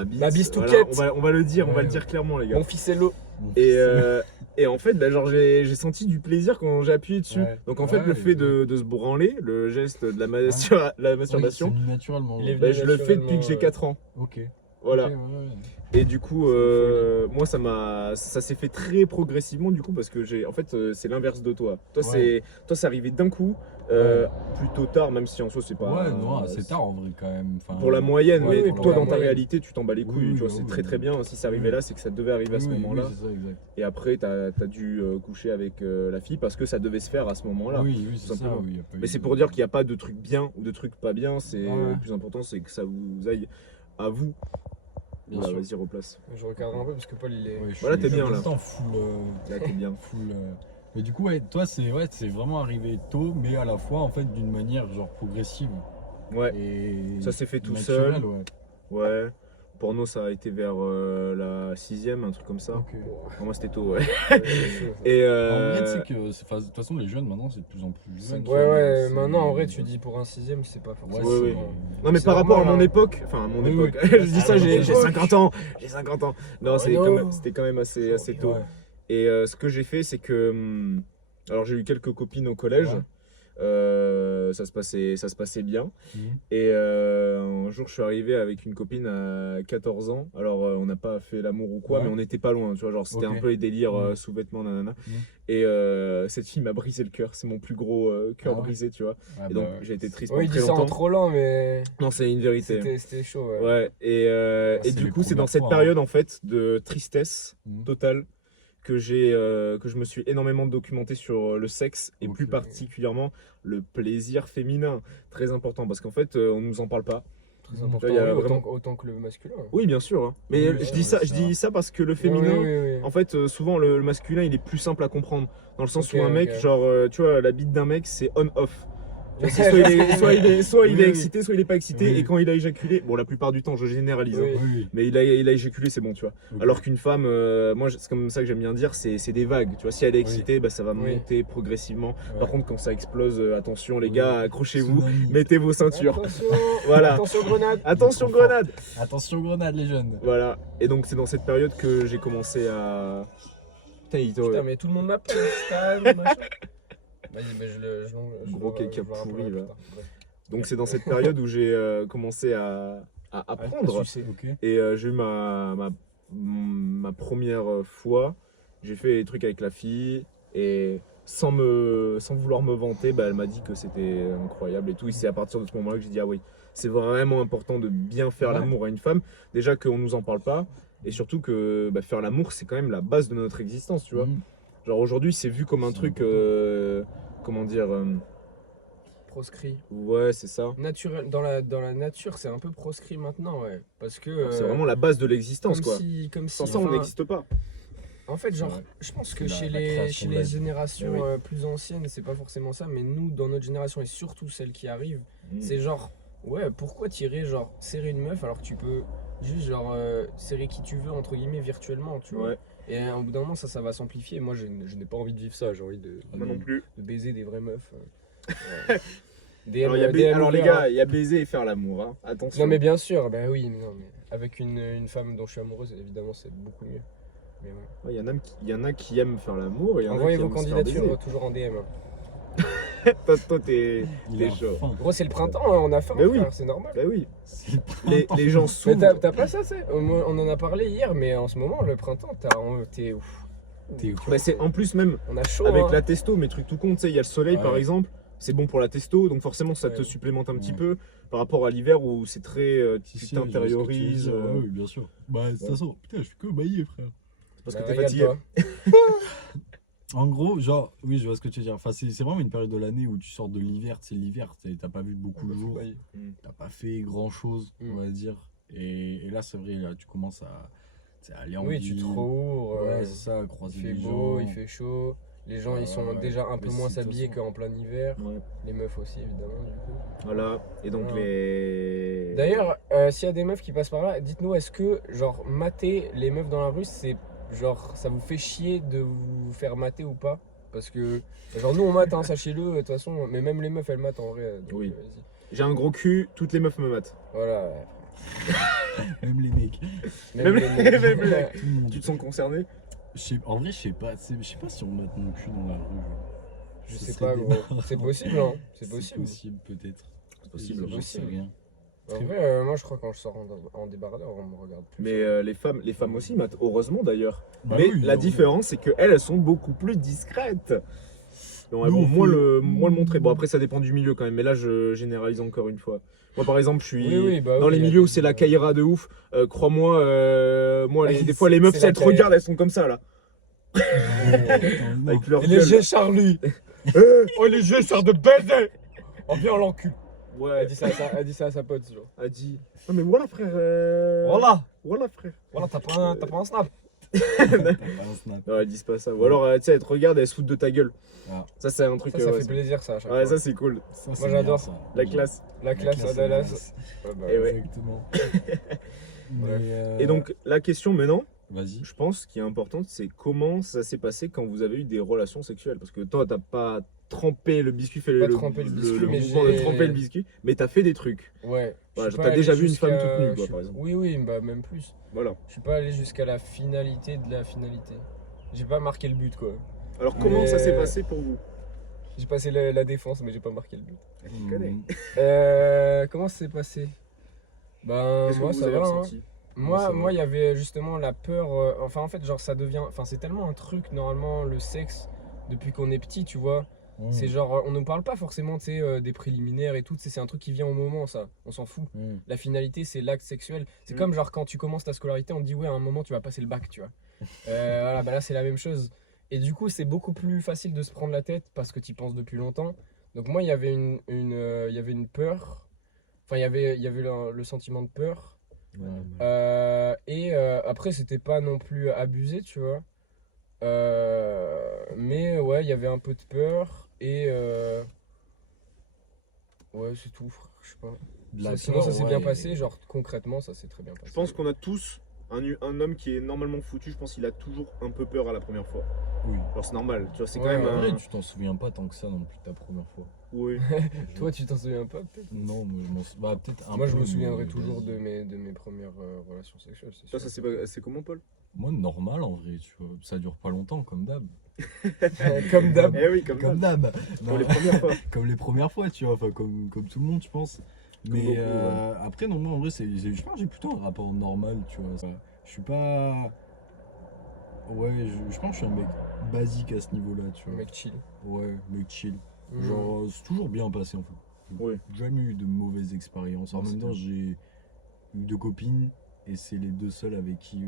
bite. Ma bistouquette. On va le dire, on va Ouais. le dire clairement, les gars. Mon ficello. Et en fait, bah, genre j'ai senti du plaisir quand j'ai appuyé dessus. Ouais. Donc en fait, Ouais, le fait ouais. de se branler, le geste de la, la masturbation, Oui, c'est venu naturellement. Il est ouais. bah, je le fais depuis que j'ai naturellement, 4 ans. Ok. Voilà. Ok, ouais. Et du coup, C'est moi, ça s'est fait très progressivement du coup parce que en fait, c'est l'inverse de toi. Toi, Ouais. c'est arrivé d'un coup, plutôt tard, même si en soi c'est pas. Ouais, non, c'est tard en vrai quand même. Enfin, Pour la moyenne, ouais, mais oui, pour toi, la dans ta moyenne. réalité, tu t'en bats les Oui, couilles. oui, Tu vois, bah c'est oui, très très bien. Si c'est arrivé oui. là, c'est que ça devait arriver à ce Oui, moment-là. Oui, c'est ça, exact. Et après, t'as dû coucher avec la fille parce que ça devait se faire à ce moment-là. Oui, c'est ça. simplement. Oui, y a pas Mais eu c'est de- pour dire qu'il n'y a pas de truc bien ou de truc pas bien. Ouais. Le plus important, c'est que ça vous aille à vous. Bien Voilà, sûr. vas-y, replace. Je regarde un peu parce que Paul il est. Ouais, je Voilà, suis t'es bien, en même là. temps full. Là, t'es bien. Full. Mais du coup, ouais, toi, c'est vraiment arrivé tôt, mais à la fois en fait d'une manière genre progressive. Ouais, Et ça s'est fait tout naturelle, seul. ouais. Ouais. Porno, ça a été vers la 6ème, un truc comme ça. Ok. Pour moi, c'était tôt, ouais. Ouais, c'est chaud, ça. Et En vrai, tu sais que de toute façon, les jeunes maintenant, c'est de plus en plus jeune. Ouais, maintenant en vrai, tu dis pour un 6ème, c'est pas Ouais, forcément. Ouais, c'est- ouais. Non, mais C'est par rapport à normal, mon hein. époque, enfin à mon Oui, époque, oui. je dis ça, Ah, j'ai mon 50 ans. J'ai 50 ans. Non, Oh, non. c'était quand même assez tôt. Ouais. Et ce que j'ai fait, c'est que. Alors, j'ai eu quelques copines au collège. Ouais. Ça se passait bien. Mhm. Et un jour, je suis arrivé avec une copine à 14 ans. Alors, on n'a pas fait l'amour ou quoi, Ouais. mais on n'était pas loin. Tu vois, genre, c'était Ok. un peu les délires Mhm. sous-vêtements, nanana. Mhm. Et cette fille m'a brisé le cœur. C'est mon plus gros cœur Ah ouais. brisé, tu vois. Ah Et bah donc, ouais. j'ai été triste Ouais, il pendant dit très ça en longtemps. trop lent, mais Non, c'est une vérité. c'était chaud. Ouais. Ouais, et c'est du les coup, c'est dans premières cette fois, période en fait de tristesse Mhm. totale que je me suis énormément documenté sur le sexe et Ok. plus particulièrement le plaisir féminin. Très important parce qu'en fait, on nous en parle pas. Très Mhm. important, Il y a oui, vraiment- autant que le masculin. Oui, bien sûr, hein. Mais Oui, je c'est dis vrai, ça, je dis ça parce que le Ouais, féminin, oui. en fait, souvent le masculin, il est plus simple à comprendre. Dans le sens Ok, où un mec, ok. genre, tu vois, la bite d'un mec, c'est on-off. Tu vois, Ouais, c'est soit il est Oui, oui. excité, soit il est pas excité. Oui. Et quand il a éjaculé, bon, la plupart du temps, je généralise, hein, Oui. Oui. mais il a éjaculé, c'est bon, tu vois. Ok. Alors qu'une femme, moi, c'est comme ça que j'aime bien dire, c'est des vagues. Tu vois, si elle est excitée, bah, ça va Oui. monter progressivement. Ouais. Par contre, quand ça explose, attention, les Oui. gars, accrochez-vous, Tsunami. mettez vos ceintures. Attention, Voilà. attention grenade. Attention, Trop fort. grenade! Attention grenade les jeunes. Voilà. Et donc, c'est dans cette période que j'ai commencé à. Putain, mais tout le monde m'appelle, Stan, machin. Vas-y, mais Gros je caca le rappellerai pourri, plus là. tard. Bref. Donc, c'est dans cette période où j'ai commencé à apprendre. Ok. Et j'ai eu ma première fois. J'ai fait des trucs avec la fille. Et sans vouloir me vanter, bah, elle m'a dit que c'était incroyable et tout. Et c'est à partir de ce moment-là que j'ai dit, ah oui, c'est vraiment important de bien faire Ouais. l'amour à une femme. Déjà qu'on nous en parle pas. Et surtout que bah, faire l'amour, c'est quand même la base de notre existence, tu vois. Mhm. Genre aujourd'hui, c'est vu comme un C'est truc. Comment dire Proscrit. Ouais, c'est ça. Naturel, dans la nature, c'est un peu proscrit maintenant, ouais. Parce que. C'est vraiment la base de l'existence, quoi. Comme si. Sans ça, on enfin, n'existe pas. En fait, genre, Ouais. je pense C'est que la chez création de la les vie. générations Eh oui. plus anciennes, c'est pas forcément ça, mais nous, dans notre génération et surtout celle qui arrive, Mm. c'est genre, ouais, pourquoi tirer, genre, serrer une meuf alors que tu peux juste, genre, serrer qui tu veux, entre guillemets, virtuellement, tu vois. Ouais, Et au bout d'un moment, ça va s'amplifier. Moi, je n'ai pas envie de vivre ça, j'ai envie de moi non plus. baiser des vraies meufs. Ouais. DM, Alors, alors les ouvert, hein. gars, il y a baiser et faire l'amour, hein. Attention. Non mais bien sûr, bah oui, mais non, mais avec une femme dont je suis amoureuse, évidemment, c'est beaucoup mieux. Mais ouais. Ouais, il y en a qui aiment faire l'amour et il y en a Envoyez qui vos aiment se faire candidatures toujours en DM. hein. baiser. Toi, t'es Il t'es a chaud. faim. Gros, c'est le printemps, hein, on a faim, Bah oui. frère, c'est normal. Bah oui. C'est le Les printemps. gens Mais s'ouvrent. t'as pas ça, c'est on en a parlé hier, mais en ce moment, le printemps, t'es ouf. T'es ouf. Bah, c'est en plus même On a chaud. avec hein. la testo, mes trucs tout compte, tu sais, il y a le soleil Ouais. par exemple, c'est bon pour la testo, donc forcément ça te Ouais. supplémente un petit Ouais. peu par rapport à l'hiver où c'est très Si, tu si, je vois ce que tu veux t'intériorises. dire. Ouais, oui, bien sûr. Bah, de toute façon, putain, je suis que baillé, frère. Parce Bah, que t'es fatigué. régale-toi. En gros, genre, oui, je vois ce que tu veux dire. Enfin, c'est vraiment une période de l'année où tu sors de l'hiver. C'est l'hiver, t'as pas vu beaucoup le jour, Bah, t'as pas fait grand chose, Mm. on va dire. Et là, c'est vrai, là, tu commences à aller en oui, tu ville. te rouvres. Ouais, c'est ça, croiser Il fait les beau, gens. il fait chaud. Les gens, Ouais, ils sont ouais, déjà un peu mais moins si, de toute s'habiller façon. qu'en plein hiver. Ouais. Les meufs aussi, évidemment, du coup. Voilà. Et donc Ouais. les. D'ailleurs, s'il y a des meufs qui passent par là, dites-nous, est-ce que, genre, mater les meufs dans la rue, c'est genre, ça vous fait chier de vous faire mater ou pas? Parce que, genre, nous on mate, hein, sachez-le, de toute façon, mais même les meufs elles matent en vrai. Donc, Oui. vas-y. J'ai un gros cul, toutes les meufs me matent. Voilà. Même les mecs. Même les- mecs. même les mecs. Tout le monde. Tu te sens concerné? En vrai, je sais pas. Je sais pas si on mate mon cul dans la rue. Je Ce sais serait pas, des gros. marrants. C'est possible, hein. C'est C'est possible. possible, peut-être. possible, J'en sais possible. rien. En vrai, moi je crois quand je sors en débardeur, on me regarde plus. Mais les femmes aussi, heureusement d'ailleurs. Bah Mais oui, la heureusement. différence, c'est qu'elles, elles sont beaucoup plus discrètes. Donc, elles Nous, vont on moins fait- le montrer. Bon, après, ça dépend du milieu quand même. Mais là, je généralise encore une fois. Moi, par exemple, je suis Oui, bah dans oui, les il y a milieux où des- c'est la caïra de ouf. Crois-moi, moi, Ouais, des fois, les meufs, c'est si la elles te caïra. regardent, elles sont comme ça, là. Oh, putain, non. Avec leur Et les gueule. jeux Charlie. Oh les jeux sert de baiser. Oh viens on l'encule. Ouais, Elle dit ça à sa pote genre. a dit. Ah, mais voilà, frère. Voilà, frère. Voilà t'as pas un snap. T'as pas un snap. Non, elles disent pas ça. Ou alors, tu sais, elles te regardent, elles se foutent de ta gueule. Ah. Ça, c'est un truc. Ça ouais, fait plaisir ça à chaque Ouais, fois. ça, c'est cool. Ça, Moi, c'est j'adore. bien, ça. La classe. La classe à Dallas. Ouais, bah, Et ouais. Exactement. Bref. Et donc, la question maintenant, Vas-y. je pense, qui est importante, c'est comment ça s'est passé quand vous avez eu des relations sexuelles. Parce que toi, t'as pas trempé le biscuit, fait Pas le, trempé le biscuit, le mais mouvement de j'ai- tremper le biscuit, mais t'as fait des trucs. Ouais. Voilà, Je suis t'as pas déjà allé vu une femme jusqu'à- toute nue, quoi, je suis- par exemple. Oui, bah même plus. Voilà. Je suis pas allé jusqu'à la finalité de la finalité. J'ai pas marqué le but quoi. Alors, comment Mais- ça s'est passé pour vous? J'ai passé la défense mais j'ai pas marqué le but. Je connais. Comment ça s'est passé? Ben Qu'est-ce que moi vous ça avez va. Hein. ressenti? ça Moi, va. il y avait justement la peur. Enfin, en fait, genre, ça devient. Enfin, c'est tellement un truc, normalement, le sexe, depuis qu'on est petit, tu vois. Mmh. C'est genre, on ne parle pas forcément, tu sais, des préliminaires et tout. Tu sais, c'est un truc qui vient au moment, ça. On s'en fout. Mmh. La finalité, c'est l'acte sexuel. C'est Mm. comme, genre, quand tu commences ta scolarité, on te dit, ouais, à un moment, tu vas passer le bac, tu vois. Voilà, bah là, c'est la même chose. Et du coup, c'est beaucoup plus facile de se prendre la tête parce que tu y penses depuis longtemps. Donc, moi, il y avait il y avait une peur. Enfin, il y avait le sentiment de peur. Après, c'était pas non plus abusé, tu vois. Mais ouais, il y avait un peu de peur. Ouais, c'est tout, frère, je sais pas. De la Sinon, peur, ça s'est ouais, bien passé. Genre, concrètement, ça s'est très bien passé. Je pense qu'on a tous un homme qui est normalement foutu, je pense qu'il a toujours un peu peur à la première fois. Oui. Alors, c'est normal, tu vois, c'est quand Ouais, même En vrai, un. tu t'en souviens pas tant que ça non plus de ta première fois. Oui. Toi, tu t'en souviens pas, peut-être? Non, moi je m'en bah, peut-être un Moi, je peu, me souviendrai mais toujours vas-y. de mes premières relations sexuelles, c'est Toi, sûr. c'est comment, Paul? Moi, normal en vrai, tu vois. Ça dure pas longtemps, comme d'hab. Comme d'hab. Eh oui, comme Comme d'hab. d'hab. Pour Non, les premières fois. comme les premières fois, tu vois. Enfin, comme tout le monde, je pense. Mais beaucoup, ouais. après, non, moi en vrai, je pense que j'ai plutôt un rapport normal, tu vois. Je suis pas. Ouais, je pense que je suis un mec basique à ce niveau-là, tu Un vois. mec chill. Ouais, mec chill. Mhm. Genre, c'est toujours bien passé en fait. Oui. Jamais eu de mauvaises expériences. En Non, même c'est temps, j'ai eu 2 copines et c'est les 2 seules avec qui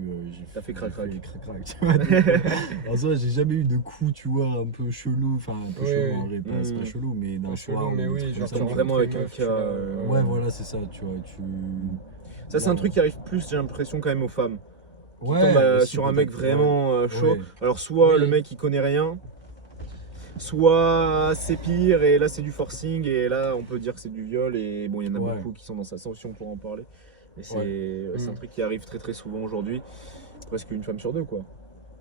T'as fait j'ai crac-crac. les crac-crac, tu vois. En soi, j'ai jamais eu de coups, tu vois, un peu chelou. Enfin, un peu Oui, chelou oui. en vrai, c'est pas Mhm. chelou, mais d'un Pas soir. chelou, ou mais des oui, trucs genre comme tu ça. vraiment rencontres avec une un meuf, cas, tu la- Ouais, voilà, c'est ça, tu vois. Ça, c'est un truc qui arrive plus, j'ai l'impression, quand même aux femmes. Qui Ouais, tombent aussi, sur un mec peut-être, vraiment ouais. chaud. Ouais. Alors, soit Oui. le mec il connaît rien, soit c'est pire et là c'est du forcing et là on peut dire que c'est du viol. Et bon, il y en a Ouais. beaucoup qui sont dans sa sanction pour en parler. Et c'est Ouais. un truc qui arrive très très souvent aujourd'hui. Presque une femme sur deux, quoi.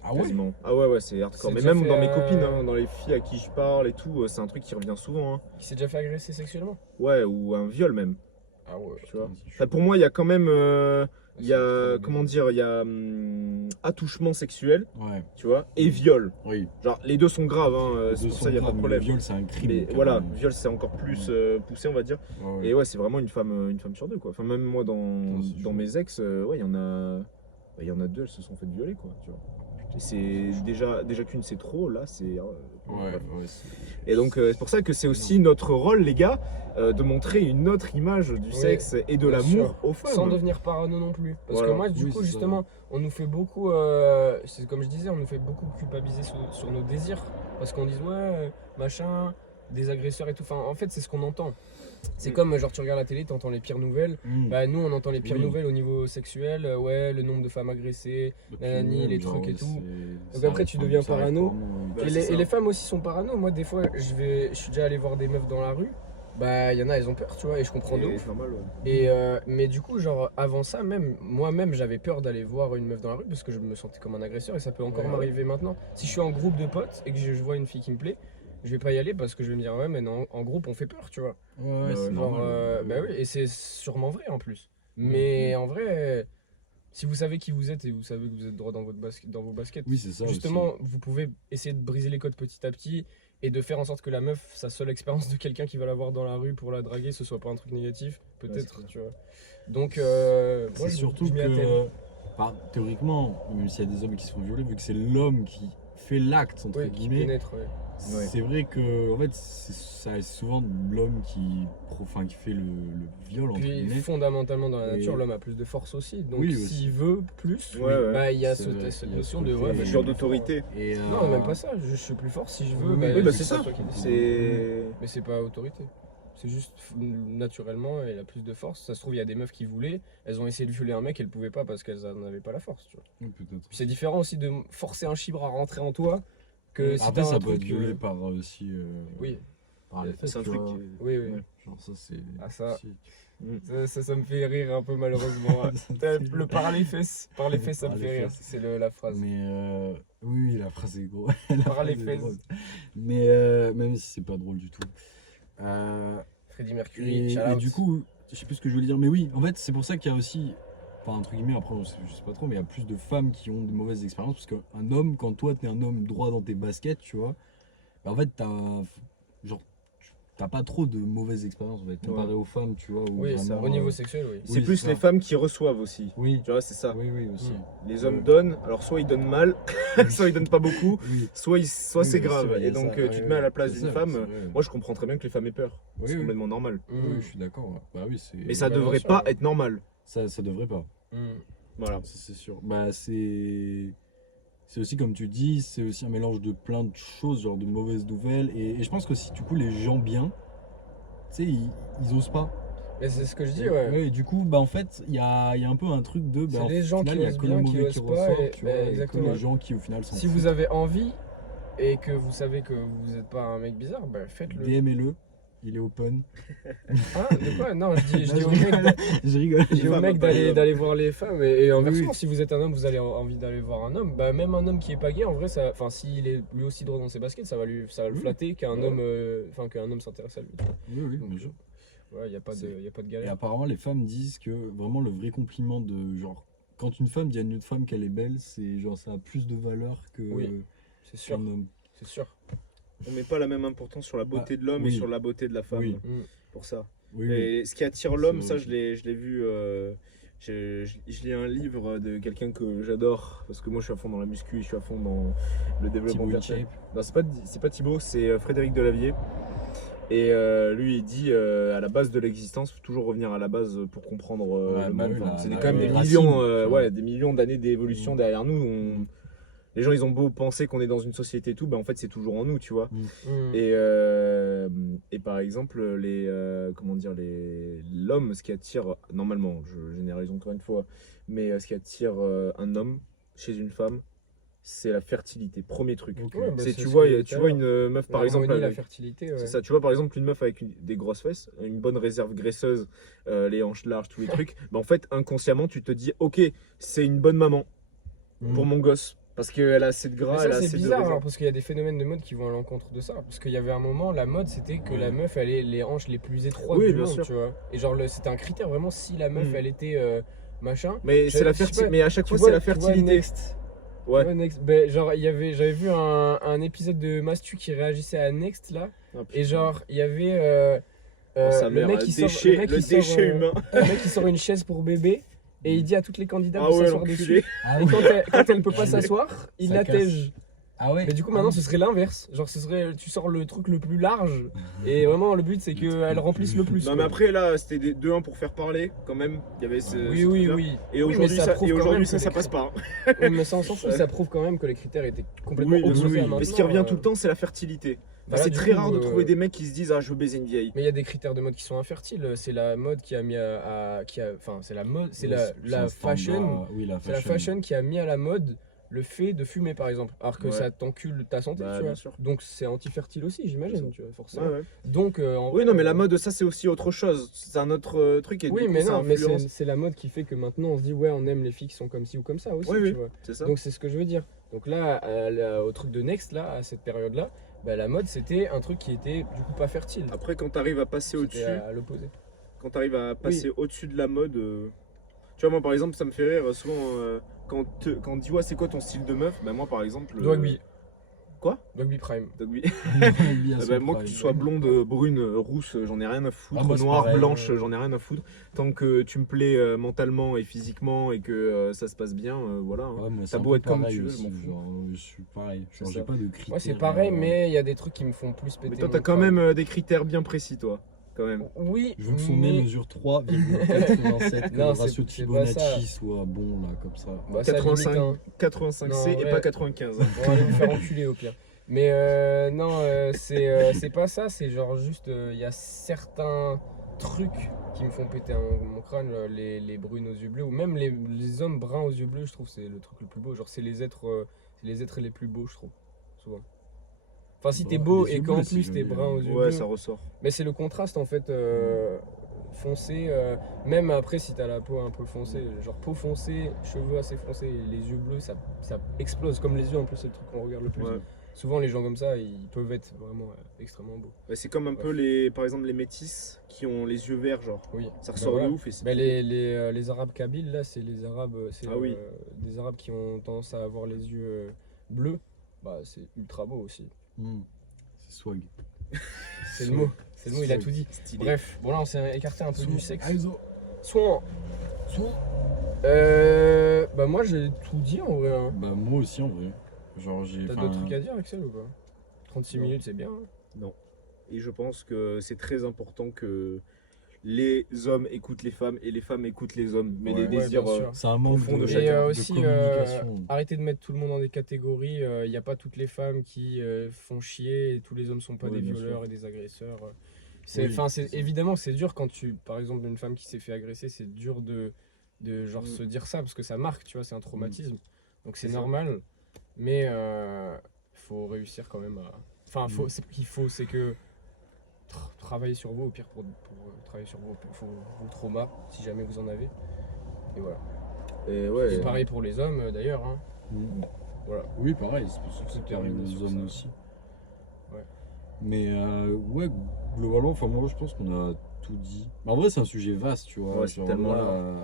Ah ouais? Quasiment. Ah ouais, c'est hardcore. C'est Mais déjà même fait, dans mes copines, hein, dans les filles à qui je parle et tout, c'est un truc qui revient souvent. Hein. Qui s'est déjà fait agresser sexuellement? Ouais, ou un viol même. Ah ouais. Tu vois. Vas-y, je suis- Enfin, pour moi, il y a quand même. Il y C'est a. très Comment bien. dire? Il y a attouchement sexuel, Ouais, tu vois, et viol. oui. Genre, les deux sont graves, hein, Les c'est deux pour sont ça, il n'y a pas graves, de mais problème. Le viol, c'est un crime. Mais carrément. voilà, viol, c'est encore plus poussé, on va dire. Ouais, ouais. Et ouais, c'est vraiment une femme sur deux, quoi. Enfin, même moi, Putain, c'est dans chaud. mes ex, ouais, il y en a. Bah, il y en a deux, elles se sont fait violer, quoi, tu vois. Et c'est déjà qu'une, c'est trop, là, c'est. Ouais, bref. ouais, Et donc, c'est pour ça que c'est aussi notre rôle, les gars, de montrer une autre image du Oui, sexe et de bien l'amour sûr. aux femmes. Sans devenir parano non plus. Parce Voilà. que moi, du Oui, coup, c'est ça. justement, on nous fait beaucoup. C'est comme je disais, on nous fait beaucoup culpabiliser sur nos désirs. Parce qu'on dit, ouais, machin, des agresseurs et tout. Enfin, en fait, c'est ce qu'on entend. C'est Mm. comme, genre, tu regardes la télé, t'entends les pires nouvelles. Mmh. Bah, nous, on entend les pires Oui. nouvelles au niveau sexuel. Ouais, le nombre de femmes agressées. Puis nanani, même, les genre, trucs et tout. c'est- Donc ça après, tu arrive deviens ça arrive parano. vraiment, Bah, Et c'est ça. les femmes aussi sont parano. Moi, des fois, je suis déjà allé voir des meufs dans la rue. Bah, il y en a, elles ont peur, tu vois, et je comprends de Et ouf. c'est normal, ouais. Mais du coup, genre, avant ça, même moi-même, j'avais peur d'aller voir une meuf dans la rue parce que je me sentais comme un agresseur et ça peut encore Ouais. m'arriver maintenant. Si je suis en groupe de potes et que je vois une fille qui me plaît, je vais pas y aller parce que je vais me dire, ouais, mais non, en groupe, on fait peur, tu vois. Ouais, c'est Genre, normal. bah oui, et c'est sûrement vrai en plus. Mais en vrai, si vous savez qui vous êtes et vous savez que vous êtes droit dans vos baskets, Oui, c'est ça. justement, vous pouvez essayer de briser les codes petit à petit et de faire en sorte que la meuf, sa seule expérience de quelqu'un qui va la voir dans la rue pour la draguer, ce soit pas un truc négatif, peut-être, clair. tu vois. Donc, C'est moi, surtout je m'y attelle. que, enfin, théoriquement, même s'il y a des hommes qui se font violer, vu que c'est l'homme qui fait l'acte, entre Oui, qui guillemets, pénètre, ouais. c'est vrai que en fait, ça reste souvent l'homme qui fait le viol, entre Puis guillemets. fondamentalement dans la Et- nature, l'homme a plus de force aussi. Donc Oui, aussi. s'il veut plus, Ouais, ouais. bah il y a C'est vrai, cette il y a notion ce de côté- ouais, bah, Une je sorte suis plus fort. d'autorité. Et, Non, même pas ça, je suis plus fort si je veux. Oui, Oui, bah c'est pas ça. toi qui décides. C'est. Mais c'est pas autorité. C'est juste naturellement, elle a plus de force. Ça se trouve, il y a des meufs qui voulaient, elles ont essayé de violer un mec, elles pouvaient pas parce qu'elles n'avaient pas la force. Tu vois. Oui, peut-être. Puis c'est différent aussi de forcer un chibre à rentrer en toi que si Après, t'as ça un peut truc. être violé par aussi. Oui, Par les C'est un fesses, truc. tu vois. oui, oui. Ouais. Genre, ça, c'est. Ah, ça. si. Ça me fait rire un peu malheureusement. Le par les fesses, ça me Par les fait rire. fesses. C'est la phrase. Mais oui, la phrase est gros. Par les fesses. Mais même si c'est pas drôle du tout. Freddie Mercury, Et shout-out. du coup, je sais plus ce que je voulais dire, mais oui, en fait, c'est pour ça qu'il y a aussi, enfin, entre guillemets, après, je sais pas trop, mais il y a plus de femmes qui ont de mauvaises expériences, parce qu'un homme, quand toi, t'es un homme droit dans tes baskets, tu vois, bah, en fait, t'as pas trop de mauvaises expériences, en fait, comparé aux femmes, tu vois. Où Oui, ça, vraiment, au niveau sexuel, oui. C'est Oui, plus c'est ça. les femmes qui reçoivent aussi. Oui, Tu vois, c'est ça. oui, oui, aussi. Les hommes donnent, alors soit ils donnent mal, soit ils donnent pas beaucoup, Oui. soit Oui, c'est bien grave. sûr, il y a Et donc ça. tu te mets à la place C'est d'une ça, femme. c'est vrai. Moi je comprends très bien que les femmes aient peur. Oui, C'est oui. complètement normal. Oui, oui, je suis d'accord. Ouais. Bah oui, c'est. Mais ça Ouais, devrait bien sûr, pas ouais. être normal. Ça devrait pas. Voilà. Ça, c'est sûr. Bah, c'est aussi, comme tu dis, c'est aussi un mélange de plein de choses, genre de mauvaises nouvelles. Et je pense que si, du coup, les gens bien, tu sais, ils osent pas. Mais c'est ce que je dis, ouais. Et du coup, bah, en fait, il y a un peu un truc de. Bah, C'est au les gens final, qui il y a osent que le bien, qui mauvais osent qui pas, ressort, et- tu bah, vois, et que exactement. les gens qui, au final, s'en Si vous foutent. avez envie et que vous savez que vous n'êtes pas un mec bizarre, bah faites-le. DM-le, il est open. Ah, de quoi? Non, je dis Non, au mec je rigole. je dis aux femmes, mecs pas les hommes. d'aller voir les femmes et inversement, Oui. si vous êtes un homme, vous avez envie d'aller voir un homme, bah même un homme qui est pas gay, en vrai, ça, enfin s'il est lui aussi droit dans ses baskets, ça va le Oui. flatter qu'un Ouais. homme, enfin qu'un homme s'intéresse à lui. tu vois. Oui, oui, Donc, bien sûr. Ouais, y a pas de Et galère. apparemment, les femmes disent que vraiment le vrai compliment de genre, quand une femme dit à une autre femme qu'elle est belle, c'est genre ça a plus de valeur que Oui. C'est sûr, qu'un homme. c'est sûr. On met pas la même importance sur la beauté de l'homme oui. et sur la beauté de la femme. Oui. Pour ça. Oui, oui. Et ce qui attire l'homme, C'est ça vrai. je l'ai vu. Je lis un livre de quelqu'un que j'adore parce que moi je suis à fond dans la muscu, je suis à fond dans le développement Thibaut personnel. InShape. Non, c'est pas Thibaut, c'est Frédéric Delavier. Et lui il dit à la base de l'existence, faut toujours revenir à la base pour comprendre Ouais, le bah monde. oui, Enfin, c'est la- quand même les des racines, millions, enfin. ouais, des millions d'années d'évolution Mm. derrière nous. Les gens ils ont beau penser qu'on est dans une société et tout, bah en fait c'est toujours en nous, tu vois. Et par exemple, l'homme, ce qui attire, normalement, je généralise encore une fois, mais ce qui attire un homme chez une femme, c'est la fertilité, premier truc. Ok. Ouais, bah, C'est, c'est tu ce vois, que tu vois une meuf par exemple, L'harmonie, la avec- fertilité, ouais. c'est ça, tu vois par exemple une meuf avec des grosses fesses, une bonne réserve graisseuse, les hanches larges, tous les trucs, bah en fait inconsciemment tu te dis ok, c'est une bonne maman pour mon gosse. Parce qu'elle a assez de Mais gras, ça, elle a c'est assez de bizarre, réserve. hein, parce qu'il y a des phénomènes de mode qui vont à l'encontre de ça. Parce qu'il y avait un moment, la mode, c'était que Ouais. la meuf, elle ait les hanches les plus étroites Oui, du bien monde, sûr. tu vois. Et genre, c'était un critère vraiment si la meuf, Mm. elle était machin. Mais c'est la je sais fertilité, pas, mais à chaque tu fois vois- c'est la tu vois fertilité. Next. Ouais. Tu vois Next. Ben, genre, j'avais vu un épisode de Mastu qui réagissait à Next, là. Ah, putain. Et genre, il y avait Oh, sa le mère, mec le qui sort, déchet, le mec le qui sort, déchet humain. le mec qui sort une chaise pour bébé. Et il dit à toutes les candidates Ah de ouais, s'asseoir l'enculé. dessus. Ah Et oui. quand elle peut pas Ça s'asseoir, il la casse. tège. Ah ouais. Mais du coup, maintenant, ce serait l'inverse. Genre, ce serait, tu sors le truc le plus large. Et vraiment, le but, c'est Le truc qu'elle le remplisse plus- le plus. Non, quoi. mais après là, c'était des 2-1 pour faire parler quand même. Il y avait ce. Oui, ce oui, truc-là. oui. Et Oui, aujourd'hui, mais ça, prouve et quand aujourd'hui, même ça, que ça les passe pas. Oui, mais ça, on s'en fout. Ouais. Ça prouve quand même que les critères étaient complètement Oui, bien opposés sûr. à maintenant. Mais ce qui revient tout le temps, c'est la fertilité. Bah Enfin, là, c'est du très coup, rare de trouver des mecs qui se disent ah je veux baiser une vieille. Mais il y a des critères de mode qui sont infertiles. C'est la mode qui a mis enfin, c'est la mode, c'est la un standard. fashion. Oui, la C'est la fashion. fashion qui a mis à la mode le fait de fumer, par exemple. Alors que Ouais. ça t'encule ta santé, Bah, tu bien vois. sûr. Donc c'est anti-fertile aussi, Bien j'imagine, sûr. tu vois, forcément. Ouais, ouais. Donc, en Oui, vrai, non, mais la mode, ça c'est aussi autre chose. C'est un autre truc. Et Oui, du coup, mais ça non, mais influence. c'est la mode qui fait que maintenant on se dit ouais, on aime les filles qui sont comme ci ou comme ça aussi, Oui, tu oui. vois. C'est ça. Donc c'est ce que je veux dire. Donc là, au truc de Next, là, à cette période-là, bah, la mode c'était un truc qui était du coup pas fertile. Après, quand t'arrives à passer C'était au-dessus, à l'opposé. quand t'arrives à passer au-dessus de la mode, tu vois, moi par exemple, ça me fait rire souvent quand on dit ouais, c'est quoi ton style de meuf. Bah, moi par exemple. Dogby. Dogby Prime. Dogby. Lui à son Bah, moi, que prime. tu sois blonde, brune, rousse, j'en ai rien à foutre. Ah, moi, c'est Noire, pareil. blanche, j'en ai rien à foutre. Tant que tu me plais mentalement et physiquement et que ça se passe bien, voilà. Hein. Ouais, moi, c'est T'as un beau peu être comme pareil tu veux, aussi, je m'en fous. genre, je suis pareil. C'est Genre, j'ai ça. pas de critères. Moi, c'est pareil, euh, mais il y a des trucs qui me font plus péter. Mais toi, mon t'as quand crâne. même des critères bien précis, toi. Quand même. Oui, Je veux que son nez mais... mesure 3,87, que le Non, ratio c'est pas ça. Fibonacci soit bon, là, comme ça. Bah, ça limite, 85, hein. 85C Non, et ouais. pas 95. On va aller me faire enculer au pire. Mais non, c'est pas ça, c'est genre juste, il y a certains trucs qui me font péter mon crâne, les brunes aux yeux bleus, ou même les hommes bruns aux yeux bleus, je trouve que c'est le truc le plus beau. Genre, c'est les êtres les plus beaux, je trouve, souvent. Enfin, si t'es Bah, beau les et yeux qu'en bleus, c'est plus t'es joli, brun hein. aux yeux Ouais, bleus. ça ressort. Mais c'est le contraste en fait foncé, même après si t'as la peau un peu foncée, genre peau foncée, cheveux assez foncés, et les yeux bleus, ça explose comme les yeux en plus, c'est le truc qu'on regarde le plus. Ouais. Souvent les gens comme ça, ils peuvent être vraiment extrêmement beaux. Ouais, c'est comme un peu par exemple les métis qui ont les yeux verts, genre. Oui. Ça ressort Bah, de voilà. ouf et c'est. Bah, les Arabes kabyles là, c'est les Arabes, c'est Ah oui. des Arabes qui ont tendance à avoir les yeux bleus. Bah c'est ultra beau aussi. C'est swag. C'est le mot. C'est le mot, il a tout dit. Stylé. Bref, bon là on s'est écarté un peu du sexe. Aizo. Soin. Bah moi j'ai tout dit en vrai. Hein. Bah, moi aussi, en vrai. Genre, T'as d'autres trucs à dire Axel ou pas 36 Non. minutes c'est bien. Hein. Et je pense que c'est très important que les hommes écoutent les femmes et les femmes écoutent les hommes. Mais Ouais. les Ouais, désirs. bien sûr. C'est un manque Profond de de, chacun. de aussi, communication. Arrêtez de mettre tout le monde dans des catégories. Il n'y a pas toutes les femmes qui font chier et tous les hommes sont pas Oui, des bien violeurs sûr. et des agresseurs. Oui, C'est évidemment c'est dur quand tu, par exemple, une femme qui s'est fait agresser, c'est dur de genre se dire ça parce que ça marque, tu vois, c'est un traumatisme. Donc c'est C'est ça. normal, mais faut réussir quand même à. Enfin, c'est que travailler sur vous au pire pour travailler sur vos traumas si jamais vous en avez. Et voilà. Et ouais. Et pareil pour les hommes d'ailleurs. Hein. Voilà. Oui, pareil, c'est pour ça que C'est ça arrive terminé aux sur hommes ça. aussi. Ouais. Mais ouais, globalement, enfin, moi je pense qu'on a tout dit. Mais en vrai, c'est un sujet vaste, tu vois. Ouais, c'est genre, tellement là, large.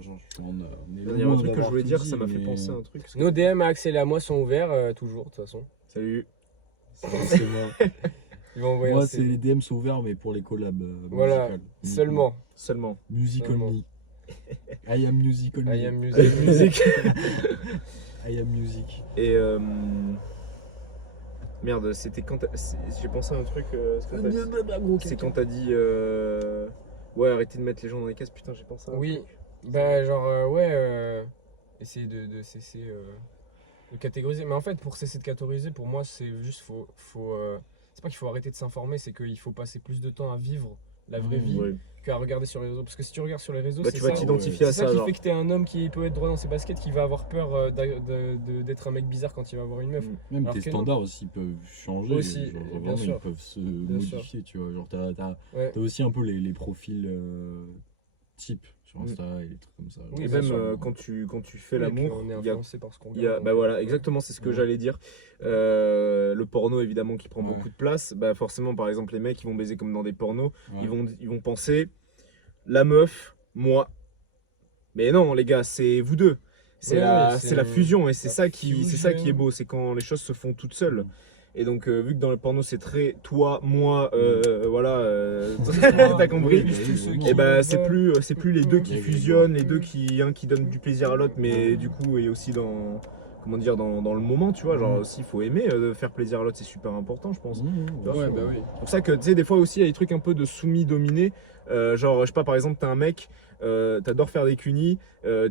genre, on est Il y a loin un truc que je d'avoir voulais tout dire, dit, ça m'a fait mais penser à un truc. Nos DM à Axel et à moi sont ouverts toujours de toute façon. Salut. c'est moi. Ils vont envoyer Moi, un c'est CV. les DM sont ouverts, mais pour les collabs. Voilà, musicales. seulement. Seulement. Music Seulement. only. I am music only. I am music. I am music. Et merde, c'était quand j'ai pensé à un truc. C'est quand t'as dit ouais, arrêtez de mettre les gens dans les cases. Putain, j'ai pensé à un Oui, truc. bah genre essayer de cesser de catégoriser. Mais en fait pour cesser de catégoriser, pour moi c'est juste c'est pas qu'il faut arrêter de s'informer, c'est qu'il faut passer plus de temps à vivre la vraie vie Ouais. qu'à regarder sur les réseaux. Parce que si tu regardes sur les réseaux, Bah, c'est tu vas ça. t'identifier à C'est ça ça. qui genre. fait que t'es un homme qui peut être droit dans ses baskets, qui va avoir peur d'être un mec bizarre quand il va avoir une meuf. Même Alors tes que non. standards aussi peuvent changer. Aussi, genre, bien vraiment, sûr. ils peuvent se Bien sûr. modifier, tu vois. Genre, t'as Ouais. aussi un peu les profils types sur Insta et des trucs comme ça. Oui, Et bien même sûr. quand tu fais Oui, et puis l'amour, on est il y a influencé par ce qu'on il y a, regarde, bah donc, voilà, exactement, c'est ce que Ouais. j'allais dire. Le porno, évidemment, qui prend Ouais. beaucoup de place. Bah forcément, par exemple, les mecs, ils vont baiser comme dans des pornos. Ouais. Ils vont penser, la meuf, moi. Mais non, les gars, c'est vous deux. C'est Ouais, c'est la fusion et c'est la ça qui est fusion. beau. C'est quand les choses se font toutes seules. Mm. Et donc, vu que dans le porno, c'est très toi, moi, voilà, Toi, t'as compris. oui, tous ceux oui, qui Et bah, veulent. c'est plus les deux qui Ouais, fusionnent, les deux qui, un qui donne du plaisir à l'autre, mais du coup, et aussi dans, comment dire, dans le moment, tu vois. Genre, aussi, il faut aimer, faire plaisir à l'autre, c'est super important, je pense. Bien Ouais, sûr. bah oui. C'est pour ça que, tu sais, des fois aussi, il y a des trucs un peu de soumis-dominé. Genre, je sais pas, par exemple, t'es un mec, t'adores faire des cunis,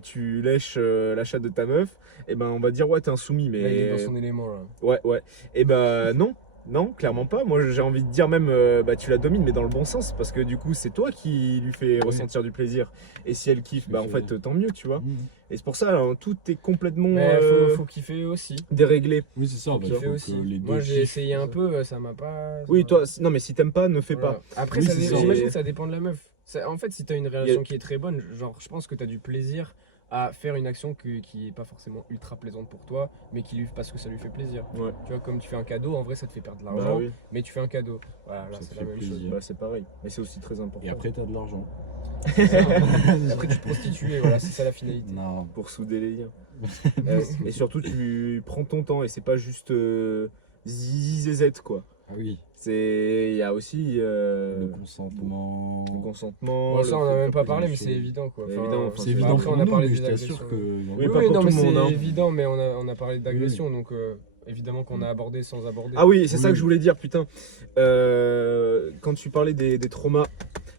tu lèches la chatte de ta meuf, et ben on va dire, ouais, t'es un soumis, mais. Là, il est dans son élément là. Ouais. Et ben non, clairement pas. Moi, j'ai envie de dire même, bah tu la domines, mais dans le bon sens, parce que du coup, c'est toi qui lui fais ressentir du plaisir. Et si elle kiffe, bah en fait, tant mieux, tu vois. Et c'est pour ça, hein, tout est complètement Mais faut kiffer aussi. déréglé. Oui, c'est ça. En fait, Kiffer faut aussi. que les deux Moi j'ai kiffent. essayé un peu, ça m'a pas. Oui, toi, non, mais si t'aimes pas, ne fais Voilà. pas. Après, Oui, c'est ça. j'imagine Et- que ça dépend de la meuf. En fait, si t'as une relation qui est très bonne, genre, je pense que t'as du plaisir à faire une action qui est pas forcément ultra plaisante pour toi, mais parce que ça lui fait plaisir. Ouais. Tu vois, comme tu fais un cadeau, en vrai, ça te fait perdre de Bah l'argent, oui, mais tu fais un cadeau. Voilà, là, Ça te c'est fait la même chose. plaisir. bah c'est pareil. Mais c'est aussi très important. Et après, t'as de l'argent. C'est ça. Après, tu te prostitues, et voilà, c'est ça la finalité. Non. Pour souder les liens. Et surtout, tu prends ton temps et c'est pas juste zizz quoi. Ah oui, Il y a aussi le consentement. le consentement. Bon, ça, le on fait a de même pas poser parlé, des mais choses. c'est évident quoi. C'est évident, C'est Enfin, évident après, pour on a nous, parlé mais des je t'assure agressions. que. Oui, Oui, pas oui, pour non, tout mais le monde, c'est hein. évident, mais on a parlé d'agression, donc évidemment qu'on a abordé sans aborder. Ah oui, c'est ça Oui. que je voulais dire, putain. Quand tu parlais des traumas,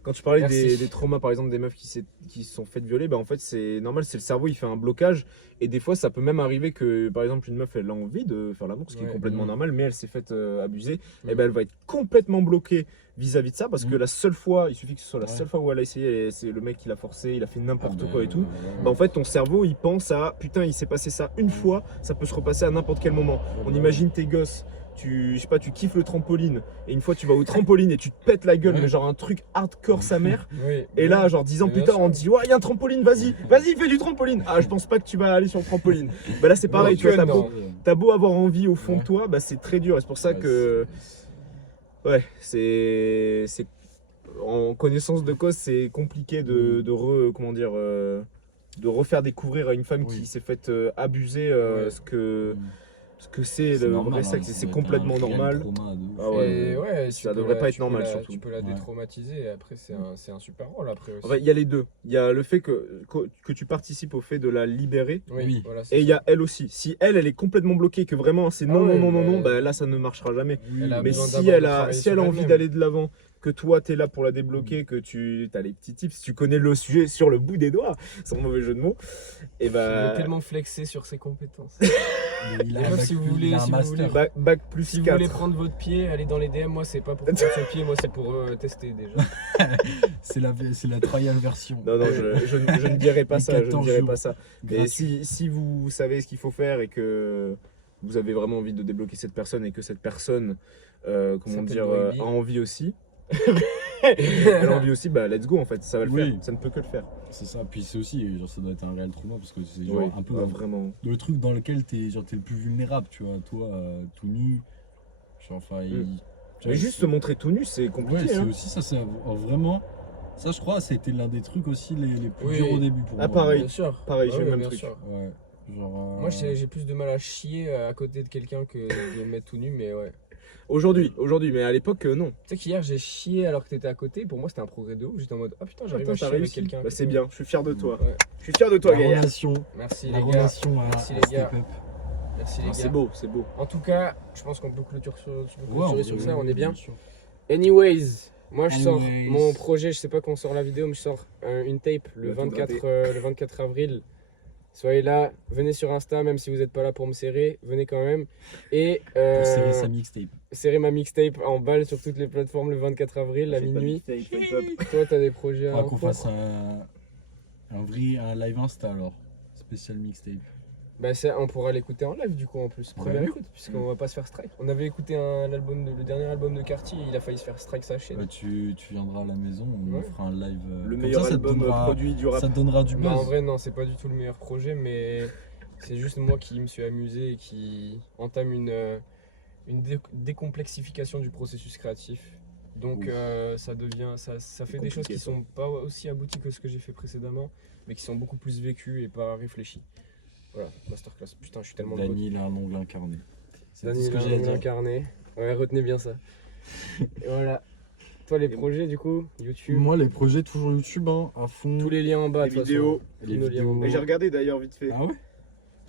quand tu parlais Merci. des traumas, par exemple, des meufs qui se sont faites violer, bah en fait, c'est normal, c'est le cerveau, il fait un blocage. Et des fois, ça peut même arriver que, par exemple, une meuf, elle a envie de faire l'amour, ce qui est Ouais. complètement Mhm. normal, mais elle s'est faite abuser. Mhm. Et ben, elle va être complètement bloquée vis-à-vis de ça, parce que Mhm. la seule fois, il suffit que ce soit la Ouais. seule fois où elle a essayé, et c'est le mec qui l'a forcé, il a fait n'importe Ah, quoi et ben, tout. ouais. Bah en fait ton cerveau il pense à putain il s'est passé ça une fois, ça peut se repasser à n'importe quel moment. On Ouais. imagine tes gosses, je sais pas, tu kiffes le trampoline et une fois tu vas au trampoline et tu te pètes la gueule Ouais. mais genre un truc hardcore sa mère Oui, et là genre 10 ans Mais plus bien tard on te dit ouais il y a un trampoline vas-y fais du trampoline. Ah je pense pas que tu vas aller sur le trampoline. Bah là c'est pareil Non, tu vois non. t'as beau avoir envie au fond Ouais. de toi bah c'est très dur et c'est pour ça Ouais, que ouais c'est en connaissance de cause c'est compliqué de refaire découvrir à une femme Oui. qui s'est faite abuser Ouais. ce que c'est le normal, vrai hein, sexe ça et c'est doit être complètement un réel normal. trauma de ouf. Ah ouais, Et ouais, ça devrait pas être normal, surtout. Tu peux la Ouais. détraumatiser et après c'est un super rôle après aussi. En fait, il y a les deux. Il y a le fait que tu participes au fait de la libérer Oui. Voilà, c'est et il y a elle aussi. Si elle est complètement bloquée, que vraiment c'est Ah non, ouais, non, non, non, non, bah, bah là ça ne marchera jamais. Oui, Elle a Mais besoin si d'abord elle de a, travailler si elle sur a envie elle-même. d'aller de l'avant, que toi t'es là pour la débloquer, que tu as les petits tips, tu connais le sujet sur le bout des doigts, sans mauvais jeu de mots, et Il bah. est tellement flexé sur ses compétences. il a Les un meufs, bac si vous plus- voulez- il a un si vous master. voulez- Bac plus Si vous 4. voulez prendre votre pied, allez dans les DM. Moi, c'est pas pour prendre son pied, moi, c'est pour tester déjà. C'est la trial version. Non, non, je ne dirais pas Les ça, je ne 14 dirais jours. pas ça. Mais Gratuit. si vous savez ce qu'il faut faire et que vous avez vraiment envie de débloquer cette personne et que cette personne, comment S'appelle dire, Noémie. a envie aussi, elle a envie aussi, bah let's go en fait, ça va le Oui. faire, ça ne peut que le faire. C'est ça. Puis c'est aussi, genre, ça doit être un réel trauma parce que c'est genre Oui, un peu bah, vraiment. le truc dans lequel t'es le plus vulnérable, tu vois. Toi, tout nu. Genre, enfin, tu vois, Mais juste se montrer tout nu, c'est Ouais, compliqué. c'est hein. aussi ça, c'est vraiment. Ça, je crois, c'était l'un des trucs aussi les plus Oui. durs au début pour Ah, moi. pareil. Bien sûr. Pareil, Ah j'ai le oui, même bien truc. sûr. Ouais. Genre. Moi, j'ai plus de mal à chier à côté de quelqu'un que de me mettre tout nu, mais ouais. Aujourd'hui, mais à l'époque, non. Tu sais qu'hier, j'ai chié alors que t'étais à côté. Pour moi, c'était un progrès de ouf. J'étais en mode, ah putain, j'arrive Attends, à chier t'as avec réussi. quelqu'un. Bah, c'est bien, je suis fier de toi. Ouais. Je suis fier de toi, la Gaillard. Merci relation les gars. à Merci, les step gars. up. Merci les Ah, gars. c'est beau, c'est beau. En tout cas, je pense qu'on peut clôturer Ouais, sur ça. On est bien. sûr. Anyways, moi je sors Anyways. mon projet, je sais pas quand on sort la vidéo, mais je sors une tape Il va tout gratter. le 24 avril. Soyez là, venez sur Insta, même si vous n'êtes pas là pour me serrer, venez quand même. Et Pour serrer sa mixtape. serrer ma mixtape en balle sur toutes les plateformes le 24 avril à Faites pas de minuit. mixtape, faites pas- Toi, t'as des projets Faudra en qu'on cours. fasse un live Insta alors. Spécial mixtape. Bah, on pourra l'écouter en live du coup en plus. Première Ouais. écoute, puisqu'on va pas se faire strike. On avait écouté le dernier album de Cartier, il a failli se faire strike sa chaîne. Bah, tu viendras à la maison, on Ouais. fera un live. Le comme meilleur ça te album produit du rap. Ça te donnera du Bah, en buzz. vrai, non, c'est pas du tout le meilleur projet, mais c'est juste moi qui me suis amusé et qui entame une décomplexification du processus créatif. Donc Ouf. ça fait des choses compliqué, qui ça. sont pas aussi abouties que ce que j'ai fait précédemment, mais qui sont beaucoup plus vécues et pas réfléchies. Voilà, masterclass. Putain, je suis tellement le Dany, il a un ongle incarné. C'est tout Dany, ce que il a j'ai à un dire. incarné. Ouais, retenez bien ça. Et voilà. Toi, les Et projets du coup, YouTube, Moi, les projets toujours YouTube, hein, à fond. tous les liens en bas, Les de toute vidéos. façon. Les Tous nos liens en vidéos. bas. Mais j'ai regardé d'ailleurs vite fait. Ah ouais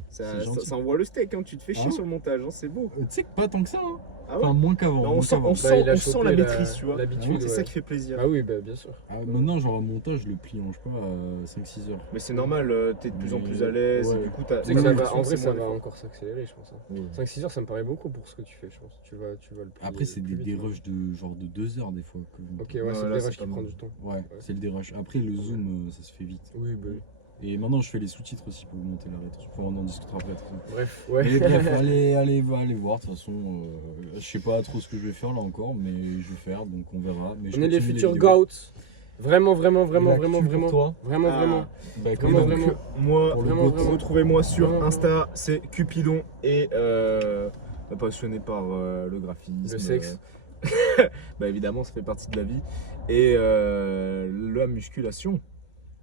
Ça, c'est gentil. ça envoie le steak, hein. Tu te fais chier Ah. sur le montage, hein. C'est beau. Tu sais que pas tant que ça, hein. Ah ouais. Enfin, moins qu'avant. Bah, moins on sent, qu'avant. on Bah, sent, il a on sent chopé la maîtrise, tu vois. l'habitude, C'est ouais. ça qui fait plaisir. Ah oui, bah, bien sûr. Ah, maintenant, genre, un montage, je le plie en, je sais pas, 5-6 heures. Mais c'est normal, t'es de plus en plus à Mais- l'aise et ouais. du coup t'as. Tu sais que ça Oui, va, en vrai, c'est ça moins va d'effort. encore s'accélérer, je pense. Ouais. 5-6 heures, ça me paraît beaucoup pour ce que tu fais, je pense. Tu vas le plier Après, c'est plus des vite. rushs de genre de 2 heures des fois. Ok, ouais, Ouais, c'est là, le c'est rush pas qui prend mal. du temps. Ouais, c'est le dérush. Après, le zoom, ça se fait vite. Oui, bah oui. Et maintenant, je fais les sous-titres aussi pour augmenter la rétention. Enfin, on en discutera après. de toute façon. Bref, Mais ouais. bref, allez voir. De toute façon, je sais pas trop ce que je vais faire là encore, mais je vais faire, donc on verra. Mais je On est les continue futurs vidéos. GOAT. Vraiment, vraiment, vraiment, L'actu vraiment, pour vraiment. toi. Vraiment, Ah. vraiment. Bah, Vraiment, donc, vraiment. Moi, pour le Vraiment, GOAT, vraiment. retrouvez-moi sur Vraiment, Insta, c'est Cupidon et passionné par le graphisme. Le sexe. Bah évidemment, ça fait partie de la vie. Et la musculation,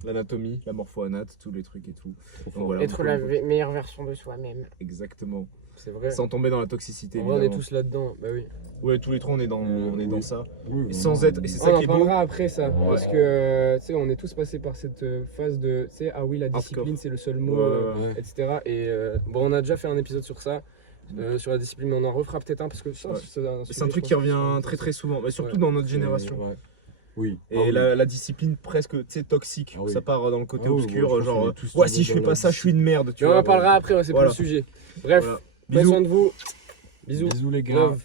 l'anatomie, la morpho-anat, tous les trucs et tout. trop Donc fort. voilà, Être vous la pouvez- meilleure version de soi-même. Exactement. C'est vrai. sans tomber dans la toxicité. En vrai, on est évidemment. tous là-dedans. Bah oui. Ouais, tous les trois, on est dans Oui. ça. Oui, Et sans être. Et c'est On ça en qui est beau. parlera après ça. Parce que, tu sais, on est tous passés par cette phase de, tu sais, ah oui, la discipline, Hardcore. c'est le seul mot, Ouais. Ouais. etc. Et bon, on a déjà fait un épisode sur ça, sur la discipline, mais on en refera peut-être un parce que ça, Ouais. c'est un, C'est un sujet, truc je qui pense, revient très très souvent, mais surtout Ouais. dans notre génération. Ouais. Oui. Et Ah oui. la discipline presque, tu sais, toxique. Ah oui. Ça part dans le côté Ah oui, obscur, bon, je pense qu'on genre, est tous ouais, tombés si je fais dans pas la ça, je suis une merde, tu Mais on vois. en parlera après, ouais, c'est Voilà. plus le sujet. Bref, Voilà. prenez Bisous. soin de vous. Bisous. Bisous les gars. Love.